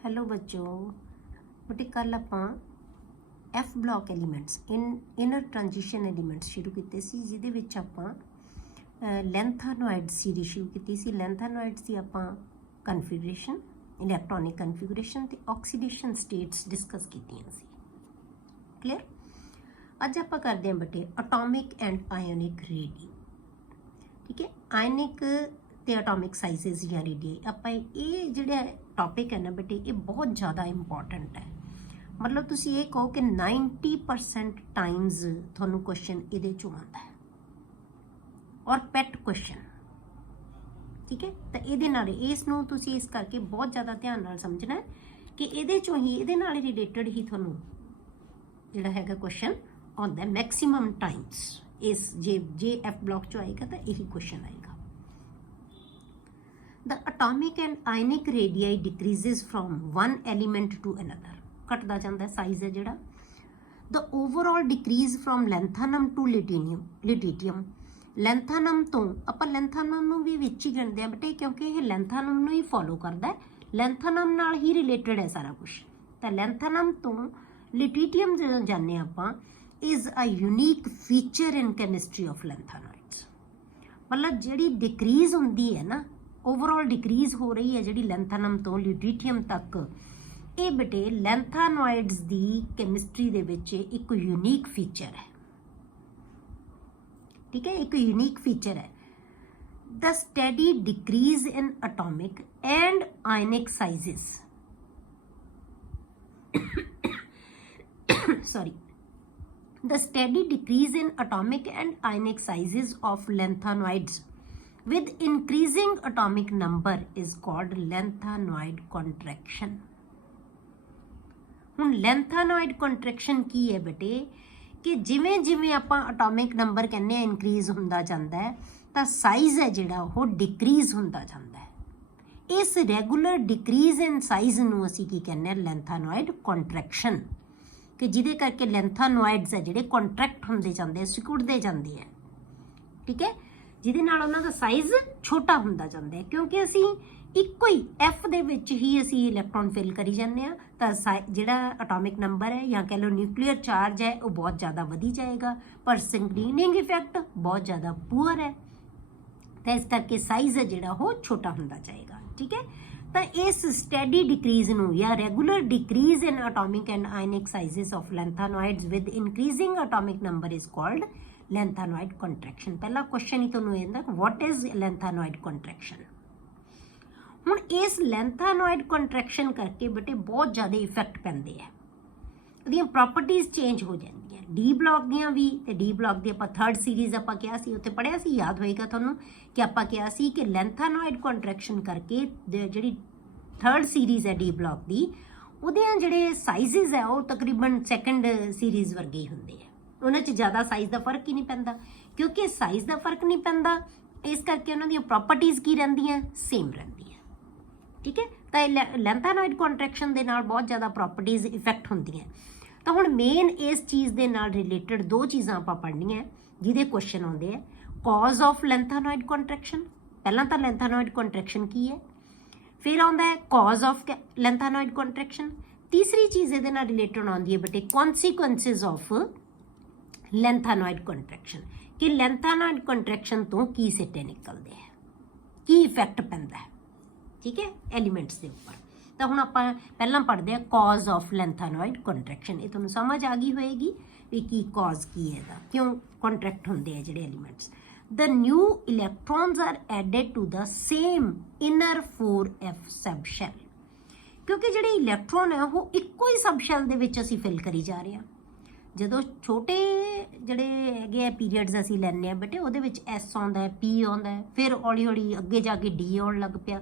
Hello बच्चों, बेटे कल ਆਪਾਂ F block elements inner transition elements शुरू किए सी जिहदे विच ਆਪਾਂ ਲੈਂਥਾਨੋਇਡ सीरीज शुरू की सी। ਲੈਂਥਾਨੋਇਡਸ ਦੀ ਆਪਾਂ ਕਨਫੀਗਰੇਸ਼ਨ, ਇਲੈਕਟ੍ਰੋਨਿਕ ਕਨਫੀਗਰੇਸ਼ਨ ਤੇ ਆਕਸੀਡੇਸ਼ਨ ਸਟੇਟਸ डिस्कस कीतियां सी। क्लीयर। ਅੱਜ ਆਪਾਂ ਕਰਦੇ ਹਾਂ ਬੇਟੇ एटॉमिक एंड आयोनिक रेडी। ठीक है, आयनिक ਤੇ एटॉमिक साइजेस ਜਾਂ रेडी ਆਪਾਂ ਇਹ ਜਿਹੜਾ टॉपिक है ना बेटे ये बहुत ज़्यादा इंपॉर्टेंट है। मतलब तुसी ये कहो कि 90% टाइम्स थोनू क्वेश्चन ये आता है और पैट क्वेश्चन। ठीक है, तो ये इसनू तुसी इस करके बहुत ज़्यादा ध्यान नाल समझना है कि ये चों ही ये रिलेटेड ही थोनू जिहड़ा हैगा क्वेश्चन आउंदा है मैक्सीमम टाइम्स। इस जे एफ ब्लॉक चो आएगा तो यही क्वेश्चन आएगा। The atomic and ionic radii decreases from one element to another। घटदा जांदा साइज है जिहड़ा। The overall decrease from lanthanum to lutetium। लैंथानम तो ਆਪਾਂ लैंथानम ਨੂੰ ਵੀ ਵਿੱਚ ਹੀ ਗਿਣਦੇ ਆ ਬੇਟੇ, ਕਿਉਂਕਿ ਇਹ लैंथानम ਨੂੰ ਹੀ ਫੋਲੋ ਕਰਦਾ ਹੈ। लैंथानम ਨਾਲ ਹੀ ਰਿਲੇਟਡ ਹੈ ਸਾਰਾ ਕੁਝ। ਤਾਂ लैंथानम ਤੋਂ lutetium ਜਦੋਂ ਜਾਣਦੇ ਆਪਾਂ is a unique feature in chemistry of lanthanide। मतलब ਜਿਹੜੀ डिक्रीज ਹੁੰਦੀ है ना, ओवरऑल डिक्रीज हो रही है जी लैंथानम तो ल्यूटीटियम तक, ये बेटे लैंथानोइड्स की कैमिस्ट्री दे विच एक यूनीक फीचर है। ठीक है, एक यूनीक फीचर है। The steady decrease in atomic and ionic sizes sorry the steady decrease in atomic and ionic sizes of lanthanoids with increasing atomic number is called lanthanide contraction। ਹੁਣ lanthanide contraction की है बेटे कि जिमें जिमें ਆਪਾਂ atomic number कहने हैं increase ਹੁੰਦਾ ਜਾਂਦਾ ਹੈ ਤਾਂ size है ਜਿਹੜਾ ਉਹ decrease ਹੁੰਦਾ ਜਾਂਦਾ ਹੈ। ਇਸ regular decrease in size ਨੂੰ ਅਸੀਂ ਕੀ ਕਹਿੰਦੇ ਹਾਂ lanthanide contraction, ਕਿ ਜਿਹਦੇ ਕਰਕੇ lanthanoids ਹੈ ਜਿਹੜੇ contract ਹੁੰਦੇ ਜਾਂਦੇ ਸਿकुड़ਦੇ ਜਾਂਦੇ ਆ। ठीक है, ਜਿਹਦੇ ਨਾਲ ਉਹਨਾਂ ਦਾ ਸਾਈਜ਼ ਛੋਟਾ ਹੁੰਦਾ ਜਾਂਦਾ ਹੈ, ਕਿਉਂਕਿ ਅਸੀਂ ਇੱਕੋ ਹੀ ਐਫ ਦੇ ਵਿੱਚ ਹੀ ਅਸੀਂ ਇਲੈਕਟ੍ਰੋਨ ਫਿਲ ਕਰੀ ਜਾਂਦੇ ਆ। ਤਾਂ ਜਿਹੜਾ ਐਟੋਮਿਕ ਨੰਬਰ ਹੈ ਜਾਂ ਕਹਿ ਲਓ ਨਿਊਕਲੀਅਰ ਚਾਰਜ ਹੈ ਉਹ ਬਹੁਤ ਜ਼ਿਆਦਾ ਵਧੀ ਜਾਏਗਾ, ਪਰ ਸਕਰੀਨਿੰਗ ਇਫੈਕਟ ਬਹੁਤ ਜ਼ਿਆਦਾ ਪੂਅਰ ਹੈ, ਤਾਂ ਇਸ ਕਰਕੇ ਸਾਈਜ਼ ਹੈ ਜਿਹੜਾ ਉਹ ਛੋਟਾ ਹੁੰਦਾ ਜਾਏਗਾ। ਠੀਕ ਹੈ, ਤਾਂ ਇਸ ਸਟੈਡੀ ਡਿਕਰੀਜ਼ ਨੂੰ ਜਾਂ regular decrease in atomic and ionic sizes of lanthanoids with increasing atomic number is called lanthanide contraction। पहला क्वेश्चन ही तुहानू आंदा व्हाट इज lanthanide contraction। हुण इस lanthanide contraction करके बेटे बहुत ज़्यादा इफेक्ट पैंदे है, इहदियां प्रॉपर्टीज चेंज हो जांदियां। डी ब्लॉक दियां भी ते डी ब्लॉक दी आपां थर्ड सीरीज आपां कहा सी, उत्थे पढ़िया सी, याद होएगा तुहानू कि आपां कहा सी कि lanthanide contraction करके जिहड़ी थर्ड सीरीज है डी ब्लॉक दी उहदियां जिहड़े साइजिज है वो तकरीबन सैकेंड सीरीज वर्गे ही हुंदे है। उन्हें ज़्यादा साइज़ का फर्क ही नहीं पैंदा, क्योंकि साइज़ का फर्क नहीं पैंदा इस करके उन्होंने प्रॉपर्टीज़ की रहिंदियां सेम रहिंदियां। ठीक है, तो लैंथानोइड कॉन्ट्रैक्शन दे नाल बहुत ज़्यादा प्रॉपर्टीज़ इफेक्ट होंदियां। तो हुण मेन इस चीज़ दे नाल रिलेटेड दो चीज़ां आपां पढ़नियां जिहदे क्वेश्चन आउंदे आ। कॉज ऑफ लैंथानोइड कॉन्ट्रैक्शन, पहलां तां लैंथानोइड कॉन्ट्रैक्शन की है, फिर आउंदा है कॉज ऑफ लैंथानोइड कॉन्ट्रैक्शन। तीसरी चीज़ इहदे नाल रिलेटेड आउंदी है बेटे कॉन्सीक्वेंसिस ऑफ लैंथानोइड कॉन्ट्रैक्शन, कि लैंथानोइड कॉन्ट्रैक्शन तो की सिट्टे निकलते हैं, की इफेक्ट पैंदा है। ठीक है, एलीमेंट्स के उपर। तो हुण आपां पहलां पढ़दे हैं कॉज ऑफ लैंथानोइड कॉन्ट्रैक्शन। ये तुहानूं समझ आ गई होएगी भी की कॉज की है दा, क्यों कॉन्ट्रैक्ट होंदे हैं जिहड़े elements. The new electrons are added to the same inner 4f sub शैल, क्योंकि जिहड़े इलैक्ट्रॉन है वो इक्को ही सब शैल दे विच असीं फिल करी जा रहे हैं। ਜਦੋਂ ਛੋਟੇ ਜਿਹੜੇ ਹੈਗੇ ਆ ਪੀਰੀਅਡਸ ਅਸੀਂ ਲੈਂਦੇ ਹਾਂ ਬੇਟੇ ਉਹਦੇ ਵਿੱਚ ਐਸ ਆਉਂਦਾ ਹੈ, ਪੀ ਆਉਂਦਾ ਹੈ, ਫਿਰ ਹੌਲੀ ਹੌਲੀ ਅੱਗੇ ਜਾ ਕੇ ਡੀ ਆਉਣ ਲੱਗ ਪਿਆ।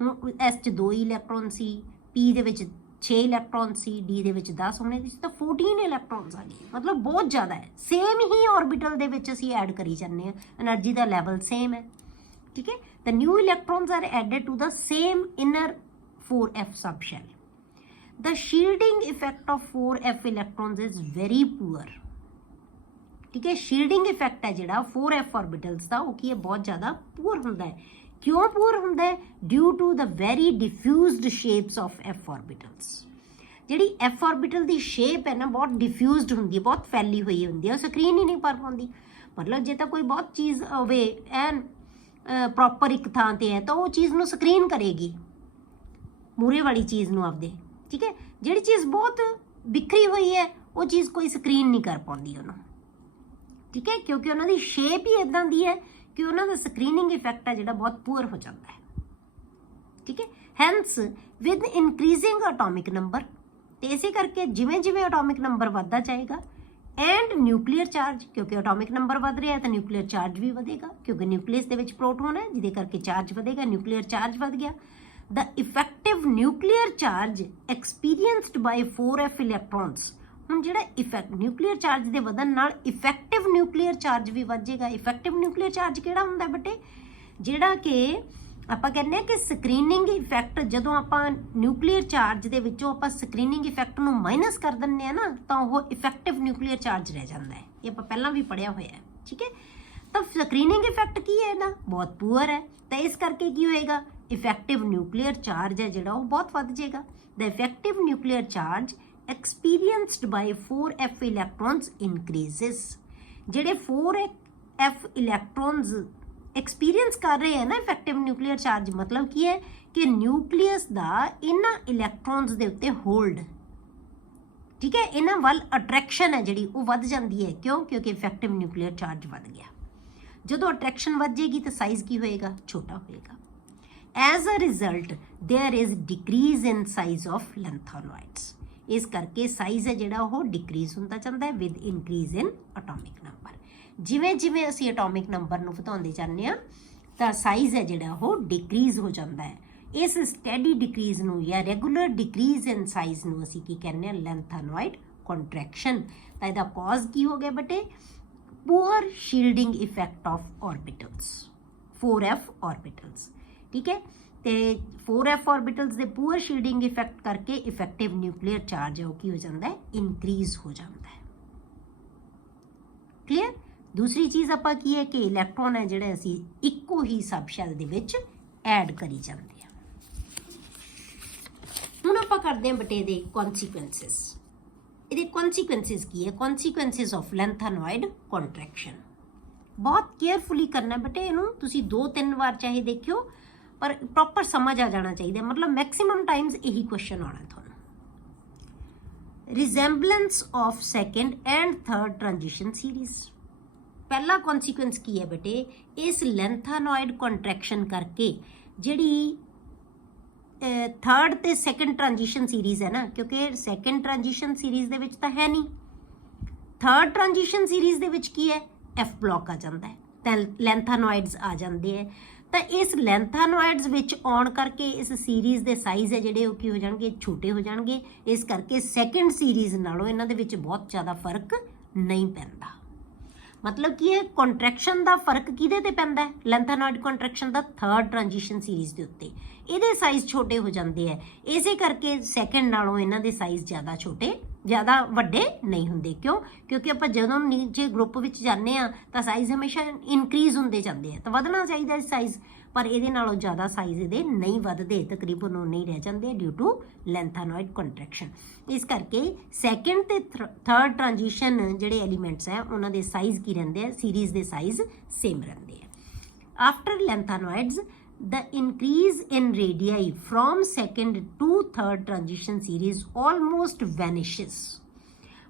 ਹੁਣ ਐਸ 'ਚ 2 ਇਲੈਕਟ੍ਰੋਨ ਸੀ, ਪੀ ਦੇ ਵਿੱਚ 6 ਇਲੈਕਟ੍ਰੋਨ ਸੀ, ਡੀ ਦੇ ਵਿੱਚ 10 ਹੋਣੇ ਸੀ, ਤਾਂ 14 ਇਲੈਕਟ੍ਰੋਨਸ ਆ ਗਏ। ਮਤਲਬ ਬਹੁਤ ਜ਼ਿਆਦਾ ਹੈ। ਸੇਮ ਹੀ ਔਰਬਿਟਲ ਦੇ ਵਿੱਚ ਅਸੀਂ ਐਡ ਕਰੀ ਜਾਂਦੇ ਹਾਂ, એનર્ਜੀ ਦਾ ਲੈਵਲ ਸੇਮ ਹੈ। ਠੀਕ ਹੈ, ਤਾਂ new electrons are added to the same inner 4f sub shell. The shielding effect of 4f electrons is very poor। ठीक है, shielding effect है जिहड़ा 4f ऑर्बिटल्स का वो की है बहुत ज़्यादा poor होंदा है, क्यों पुअर हुंदा है? Due to the very diffused shapes of f orbitals. ਜਿਹੜੀ एफ ऑर्बिटल ਦੀ शेप है ना बहुत डिफ्यूज्ड ਹੁੰਦੀ है, बहुत फैली हुई ਹੁੰਦੀ है, ਉਹ ਸਕਰੀਨ ਹੀ नहीं पर ਪਾਉਂਦੀ। मतलब ਜੇ ਤਾਂ ਕੋਈ ਬਹੁਤ ਚੀਜ਼ ਹੋਵੇ ਐਨ ਪ੍ਰੋਪਰ ਇੱਕ ਥਾਂ ਤੇ ਹੈ ਤਾਂ ਉਹ ਚੀਜ਼ ਨੂੰ ਸਕਰੀਨ ਕਰੇਗੀ ਮੂਰੇ ਵਾਲੀ ਚੀਜ਼ ਨੂੰ ਆਪਦੇ, ਠੀਕ ਹੈ। ਜਿਹੜੀ ਚੀਜ਼ ਬਹੁਤ ਬਿਖਰੀ ਹੋਈ ਹੈ ਉਹ ਚੀਜ਼ ਕੋਈ ਸਕਰੀਨ ਨਹੀਂ ਕਰ ਪਾਉਂਦੀ ਉਹਨੂੰ, ਠੀਕ ਹੈ, ਕਿਉਂਕਿ ਉਹਨਾਂ ਦੀ ਸ਼ੇਪ ਹੀ ਇਦਾਂ ਦੀ ਹੈ ਕਿ ਉਹਨਾਂ ਦਾ ਸਕਰੀਨਿੰਗ ਇਫੈਕਟ ਹੈ ਜਿਹੜਾ ਬਹੁਤ ਪੂਅਰ ਹੋ ਜਾਂਦਾ ਹੈ, ਠੀਕ ਹੈ। Hence with increasing atomic number, ਤੇ ਇਸੇ ਕਰਕੇ ਜਿਵੇਂ ਜਿਵੇਂ ਐਟੋਮਿਕ ਨੰਬਰ ਵੱਧਦਾ ਜਾਏਗਾ ਐਂਡ ਨਿਊਕਲੀਅਰ ਚਾਰਜ, ਕਿਉਂਕਿ ਐਟੋਮਿਕ ਨੰਬਰ ਵੱਧ ਰਿਹਾ ਤਾਂ ਨਿਊਕਲੀਅਰ ਚਾਰਜ ਵੀ ਵਧੇਗਾ, ਕਿਉਂਕਿ ਨਿਊਕਲੀਅਸ ਦੇ ਵਿੱਚ ਪ੍ਰੋਟੋਨ ਹੈ ਜਿਹਦੇ ਕਰਕੇ ਚਾਰਜ ਵਧੇਗਾ, ਨਿਊਕਲੀਅਰ ਚਾਰਜ ਵੱਧ ਗਿਆ। ਦ ਇਫੈਕਟਿਵ ਨਿਊਕਲੀਅਰ ਚਾਰਜ ਐਕਸਪੀਰੀਅੰਸਡ ਬਾਈ 4f ਇਲੈਕਟ੍ਰੋਨਸ, ਹੁਣ ਜਿਹੜਾ ਇਫੈਕਟ ਨਿਊਕਲੀਅਰ ਚਾਰਜ ਦੇ ਵਧਣ ਨਾਲ ਇਫੈਕਟਿਵ ਨਿਊਕਲੀਅਰ ਚਾਰਜ ਵੀ ਵੱਧ ਜਾਏਗਾ। ਇਫੈਕਟਿਵ ਨਿਊਕਲੀਅਰ ਚਾਰਜ ਕਿਹੜਾ ਹੁੰਦਾ ਬੇਟੇ? ਜਿਹੜਾ ਕਿ ਆਪਾਂ ਕਹਿੰਦੇ ਹਾਂ ਕਿ ਸਕਰੀਨਿੰਗ ਇਫੈਕਟ, ਜਦੋਂ ਆਪਾਂ ਨਿਊਕਲੀਅਰ ਚਾਰਜ ਦੇ ਵਿੱਚੋਂ ਆਪਾਂ ਸਕਰੀਨਿੰਗ ਇਫੈਕਟ ਨੂੰ ਮਾਈਨਸ ਕਰ ਦਿੰਦੇ ਆ ਨਾ ਤਾਂ ਉਹ ਇਫੈਕਟਿਵ ਨਿਊਕਲੀਅਰ ਚਾਰਜ ਰਹਿ ਜਾਂਦਾ ਹੈ। ਇਹ ਆਪਾਂ ਪਹਿਲਾਂ ਵੀ ਪੜ੍ਹਿਆ ਹੋਇਆ ਹੈ, ਠੀਕ ਹੈ। ਤਾਂ ਸਕਰੀਨਿੰਗ ਇਫੈਕਟ ਕੀ ਹੈ ਇਹਦਾ? ਬਹੁਤ ਪੂਅਰ ਹੈ, ਤਾਂ ਇਸ ਕਰਕੇ ਕੀ ਹੋਏਗਾ? ਇਫੈਕਟਿਵ ਨਿਊਕਲੀਅਰ ਚਾਰਜ ਹੈ ਜਿਹੜਾ ਉਹ ਬਹੁਤ ਵੱਧ ਜਾਏਗਾ। The effective nuclear charge experienced by 4f electrons increases। ਜਿਹੜੇ 4f electrons एक्सपीरियंस कर रहे हैं ना इफेक्टिव न्यूक्लियर चार्ज, मतलब की है कि न्यूक्लियस ਦਾ ਇਹਨਾਂ ਇਲੈਕਟ੍ਰੋਨਸ ਦੇ ਉੱਤੇ ਹੋਲਡ, ਠੀਕ ਹੈ, ਇਹਨਾਂ ਵੱਲ ਅਟਰੈਕਸ਼ਨ ਹੈ ਜਿਹੜੀ ਉਹ ਵੱਧ ਜਾਂਦੀ ਹੈ। ਕਿਉਂ? ਕਿਉਂਕਿ ਇਫੈਕਟਿਵ ਨਿਊਕਲੀਅਰ ਚਾਰਜ ਵੱਧ ਗਿਆ। ਜਦੋਂ ਅਟਰੈਕਸ਼ਨ ਵੱਧ ਜਾਏਗੀ ਤਾਂ ਸਾਈਜ਼ ਕੀ ਹੋਏਗਾ? ਛੋਟਾ ਹੋਏਗਾ। As a result there is decrease in size of lanthanoids. ਇਸ ਕਰਕੇ ਸਾਈਜ਼ ਹੈ ਜਿਹੜਾ ਉਹ ਡਿਕਰੀਜ਼ ਹੁੰਦਾ ਜਾਂਦਾ ਹੈ with increase in atomic number. ਜਿਵੇਂ ਜਿਵੇਂ ਅਸੀਂ ਐਟੋਮਿਕ ਨੰਬਰ ਨੂੰ ਵਧਾਉਂਦੇ ਜਾਂਦੇ ਹਾਂ ਤਾਂ ਸਾਈਜ਼ ਹੈ ਜਿਹੜਾ ਉਹ ਡਿਕਰੀਜ਼ ਹੋ ਜਾਂਦਾ ਹੈ। ਇਸ ਸਟੈਡੀ ਡਿਕਰੀਜ਼ ਨੂੰ ਜਾਂ ਰੈਗੂਲਰ ਡਿਕਰੀਜ਼ ਇਨ ਸਾਈਜ਼ ਨੂੰ ਅਸੀਂ ਕੀ ਕਹਿੰਦੇ ਹਾਂ? Lanthanoid contraction. ਤਾਂ ਇਹਦਾ ਕਾਜ਼ ਕੀ ਹੋ ਗਿਆ ਬੇਟੇ? Poor shielding effect of orbitals, 4f orbitals, ਠੀਕ ਹੈ। ਤੇ 4f ऑर्बिटल्स ਦੇ ਪੂਅਰ ਸ਼ੀਲਡਿੰਗ ਇਫੈਕਟ ਕਰਕੇ ਇਫੈਕਟਿਵ ਨਿਊਕਲੀਅਰ ਚਾਰਜ ਹੈ ਉਹ ਕੀ ਹੋ ਜਾਂਦਾ ਹੈ? ਇਨਕਰੀਜ਼ ਹੋ ਜਾਂਦਾ ਹੈ। ਕਲੀਅਰ? ਦੂਸਰੀ ਚੀਜ਼ ਆਪਾਂ ਕੀ ਹੈ ਕਿ ਇਲੈਕਟ੍ਰੋਨ ਹੈ ਜਿਹੜੇ ਅਸੀਂ ਇੱਕੋ ਹੀ ਸਬ ਸ਼ੈਲ ਦੇ ਵਿੱਚ ਐਡ ਕਰੀ ਜਾਂਦੇ ਹਾਂ। ਹੁਣ ਆਪਾਂ ਕਰਦੇ ਹਾਂ ਬੇਟੇ ਦੇ ਕਨਸੀਕੁਐਂਸਿਸ। ਇਹਦੇ ਕਨਸੀਕੁਐਂਸਿਸ ਕੀ ਹੈ? ਕਨਸੀਕੁਐਂਸਿਸ ਆਫ ਲੈਂਥੈਨੋਇਡ ਕੰਟਰੈਕਸ਼ਨ। ਬਹੁਤ ਕੇਅਰਫੁਲੀ ਕਰਨਾ ਬੇਟੇ ਇਹਨੂੰ, ਤੁਸੀਂ 2-3 ਵਾਰ ਚਾਹੇ ਦੇਖਿਓ ਪਰ ਪ੍ਰੋਪਰ ਸਮਝ ਆ ਜਾਣਾ ਚਾਹੀਦਾ, ਮਤਲਬ ਮੈਕਸਿਮਮ ਟਾਈਮਸ ਇਹੀ ਕੁਐਸਚਨ ਆਉਣਾ ਤੁਹਾਨੂੰ। Resemblance of second and third transition series. ਪਹਿਲਾ ਕਨਸੀਕੁਐਂਸ ਕੀ ਹੈ ਬੇਟੇ? ਇਸ ਲੈਂਥੈਨੋਇਡ ਕੰਟਰੈਕਸ਼ਨ ਕਰਕੇ ਜਿਹੜੀ ਥਰਡ ਤੇ ਸੈਕੰਡ ਟ੍ਰਾਂਜੀਸ਼ਨ ਸੀਰੀਜ਼ ਹੈ ਨਾ, ਕਿਉਂਕਿ ਸੈਕੰਡ ਟ੍ਰਾਂਜੀਸ਼ਨ ਸੀਰੀਜ਼ ਦੇ ਵਿੱਚ ਤਾਂ ਹੈ ਨਹੀਂ, ਥਰਡ ਟ੍ਰਾਂਜੀਸ਼ਨ ਸੀਰੀਜ਼ ਦੇ ਵਿੱਚ ਕੀ ਹੈ? ਐਫ ਬਲੌਕ ਆ ਜਾਂਦਾ ਹੈ ਤਾਂ ਲੈਂਥੈਨੋਇਡਸ ਆ ਜਾਂਦੇ ਹੈ। ਤਾਂ ਇਸ ਲੈਂਥੈਨੋਇਡਸ ਵਿੱਚ ਆਉਣ ਕਰਕੇ ਇਸ ਸੀਰੀਜ਼ ਦੇ ਸਾਈਜ਼ ਹੈ ਜਿਹੜੇ ਉਹ ਕੀ ਹੋ ਜਾਣਗੇ? ਛੋਟੇ ਹੋ ਜਾਣਗੇ। ਇਸ ਕਰਕੇ ਸੈਕੰਡ ਸੀਰੀਜ਼ ਨਾਲੋਂ ਇਹਨਾਂ ਦੇ ਵਿੱਚ ਬਹੁਤ ਜ਼ਿਆਦਾ ਫਰਕ ਨਹੀਂ ਪੈਂਦਾ। ਮਤਲਬ ਕੀ ਹੈ? ਕੰਟਰੈਕਸ਼ਨ ਦਾ ਫਰਕ ਕਿਹਦੇ ਤੇ ਪੈਂਦਾ ਹੈ? ਲੈਂਥੈਨੋਇਡ ਕੰਟਰੈਕਸ਼ਨ ਦਾ ਥਰਡ ਟ੍ਰਾਂਜੀਸ਼ਨ ਸੀਰੀਜ਼ ਦੇ ਉੱਤੇ। ਇਹਦੇ ਸਾਈਜ਼ ਛੋਟੇ ਹੋ ਜਾਂਦੇ ਹੈ, ਇਸੇ ਕਰਕੇ ਸੈਕੰਡ ਨਾਲੋਂ ਇਹਨਾਂ ਦੇ ਸਾਈਜ਼ ਜ਼ਿਆਦਾ ਵੱਡੇ ਨਹੀਂ ਹੁੰਦੇ। ਕਿਉਂ? ਕਿਉਂਕਿ ਆਪਾਂ ਜਦੋਂ ਨੀਚੇ ਗਰੁੱਪ ਵਿੱਚ ਜਾਂਦੇ ਆ ਤਾਂ ਸਾਈਜ਼ ਹਮੇਸ਼ਾ ਇਨਕਰੀਜ਼ ਹੁੰਦੇ ਜਾਂਦੇ ਆ, ਤਾਂ ਵਧਣਾ ਚਾਹੀਦਾ ਸਾਈਜ਼, ਪਰ ਇਹਦੇ ਨਾਲੋਂ ਜ਼ਿਆਦਾ ਸਾਈਜ਼ ਇਹਦੇ ਨਹੀਂ ਵੱਧਦੇ, ਤਕਰੀਬਨ ਉਹ ਨਹੀਂ ਰਹਿ ਜਾਂਦੇ ਡਿਊ ਟੂ ਲੈਂਥੈਨੋਇਡ ਕੰਟਰੈਕਸ਼ਨ। ਇਸ ਕਰਕੇ ਸੈਕੰਡ ਤੇ ਥਰਡ ਟ੍ਰਾਂਜੀਸ਼ਨ ਜਿਹੜੇ ਐਲੀਮੈਂਟਸ ਹੈ ਉਹਨਾਂ ਦੇ ਸਾਈਜ਼ ਕੀ ਰਹਿੰਦੇ ਆ? ਸੀਰੀਜ਼ ਦੇ ਸਾਈਜ਼ ਸੇਮ ਰਹਿੰਦੇ ਆ। After lanthanoids the increase in radii from second to third transition series almost vanishes।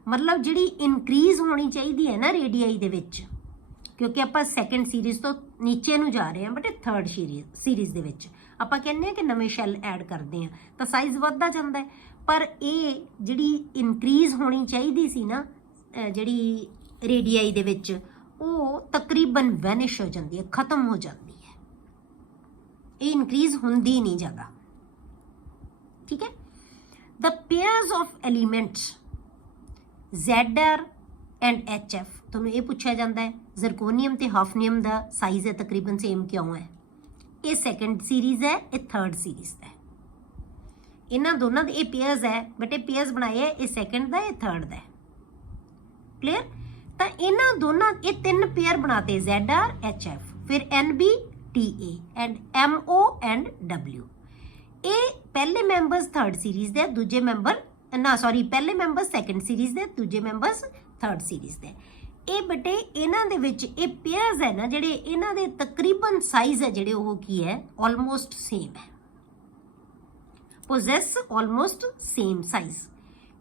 मतलब ਜਿਹੜੀ ਇਨਕਰੀਜ਼ ਹੋਣੀ ਚਾਹੀਦੀ ਹੈ ਨਾ ਰੇਡੀਆਈ ਦੇ ਵਿੱਚ, ਕਿਉਂਕਿ ਆਪਾਂ ਸੈਕੰਡ ਸੀਰੀਜ਼ ਤੋਂ ਨੀਚੇ ਨੂੰ ਜਾ ਰਹੇ ਹਾਂ ਬਟ ਥਰਡ ਸੀਰੀਜ਼ ਦੇ ਵਿੱਚ ਆਪਾਂ ਕਹਿੰਦੇ ਹਾਂ ਕਿ ਨਵੇਂ ਸ਼ੈਲ ਐਡ ਕਰਦੇ ਹਾਂ ਤਾਂ ਸਾਈਜ਼ ਵੱਧਦਾ ਜਾਂਦਾ ਹੈ। ਪਰ ਇਹ ਜਿਹੜੀ ਇਨਕਰੀਜ਼ ਹੋਣੀ ਚਾਹੀਦੀ ਸੀ ਨਾ ਜਿਹੜੀ ਰੇਡੀਆਈ ਦੇ ਵਿੱਚ, ਉਹ ਤਕਰੀਬਨ ਵੈਨਿਸ਼ ਹੋ ਜਾਂਦੀ ਹੈ, ਖਤਮ ਹੋ ਜਾਂਦੀ ਹੈ। ਇਹ ਇਨਕਰੀਜ਼ ਹੁੰਦੀ ਨਹੀਂ ਜ਼ਿਆਦਾ, ਠੀਕ ਹੈ। The pairs of elements ZR and HF, ਤੁਹਾਨੂੰ ਇਹ ਪੁੱਛਿਆ ਜਾਂਦਾ ਹੈ ਜ਼ਰਕੋਨੀਅਮ ਤੇ ਹਾਫਨੀਅਮ ਦਾ ਸਾਈਜ਼ ਹੈ ਤਕਰੀਬਨ ਸੇਮ ਕਿਉਂ ਹੈ? ਇਹ ਸੈਕੰਡ ਸੀਰੀਜ਼ ਹੈ, ਇਹ ਥਰਡ ਸੀਰੀਜ਼ ਦਾ ਹੈ। ਇਹਨਾਂ ਦੋਨਾਂ ਦੇ ਇਹ ਪੇਅਰਸ ਹੈ ਬਟ ਇਹ ਪੇਅਰਸ ਬਣਾਏ ਹੈ, ਇਹ ਸੈਕੰਡ ਦਾ, ਇਹ ਥਰਡ ਦਾ ਹੈ। ਕਲੀਅਰ? ਤਾਂ ਇਹਨਾਂ ਦੋਨਾਂ ਇਹ ਤਿੰਨ ਪੇਅਰ ਬਣਾਤੇ ZR HF, ਫਿਰ NB TA and MO and W। ਇਹ ਪਹਿਲੇ ਮੈਂਬਰਸ ਥਰਡ ਸੀਰੀਜ਼ ਦੇ, ਦੂਜੇ ਮੈਂਬਰ ਪਹਿਲੇ ਮੈਂਬਰ ਸੈਕੰਡ ਸੀਰੀਜ਼ ਦੇ, ਦੂਜੇ ਮੈਂਬਰਸ ਥਰਡ ਸੀਰੀਜ਼ ਦੇ। ਇਹ ਬੇਟੇ ਇਹਨਾਂ ਦੇ ਵਿੱਚ ਇਹ ਪੇਅਰਸ ਹੈ ਨਾ ਜਿਹੜੇ, ਇਹਨਾਂ ਦੇ ਤਕਰੀਬਨ ਸਾਈਜ਼ ਹੈ ਜਿਹੜੇ ਉਹ ਕੀ ਹੈ, ਆਲਮੋਸਟ ਸੇਮ ਹੈ, ਪੋਜ਼ੈਸ ਆਲਮੋਸਟ ਸੇਮ ਸਾਈਜ਼।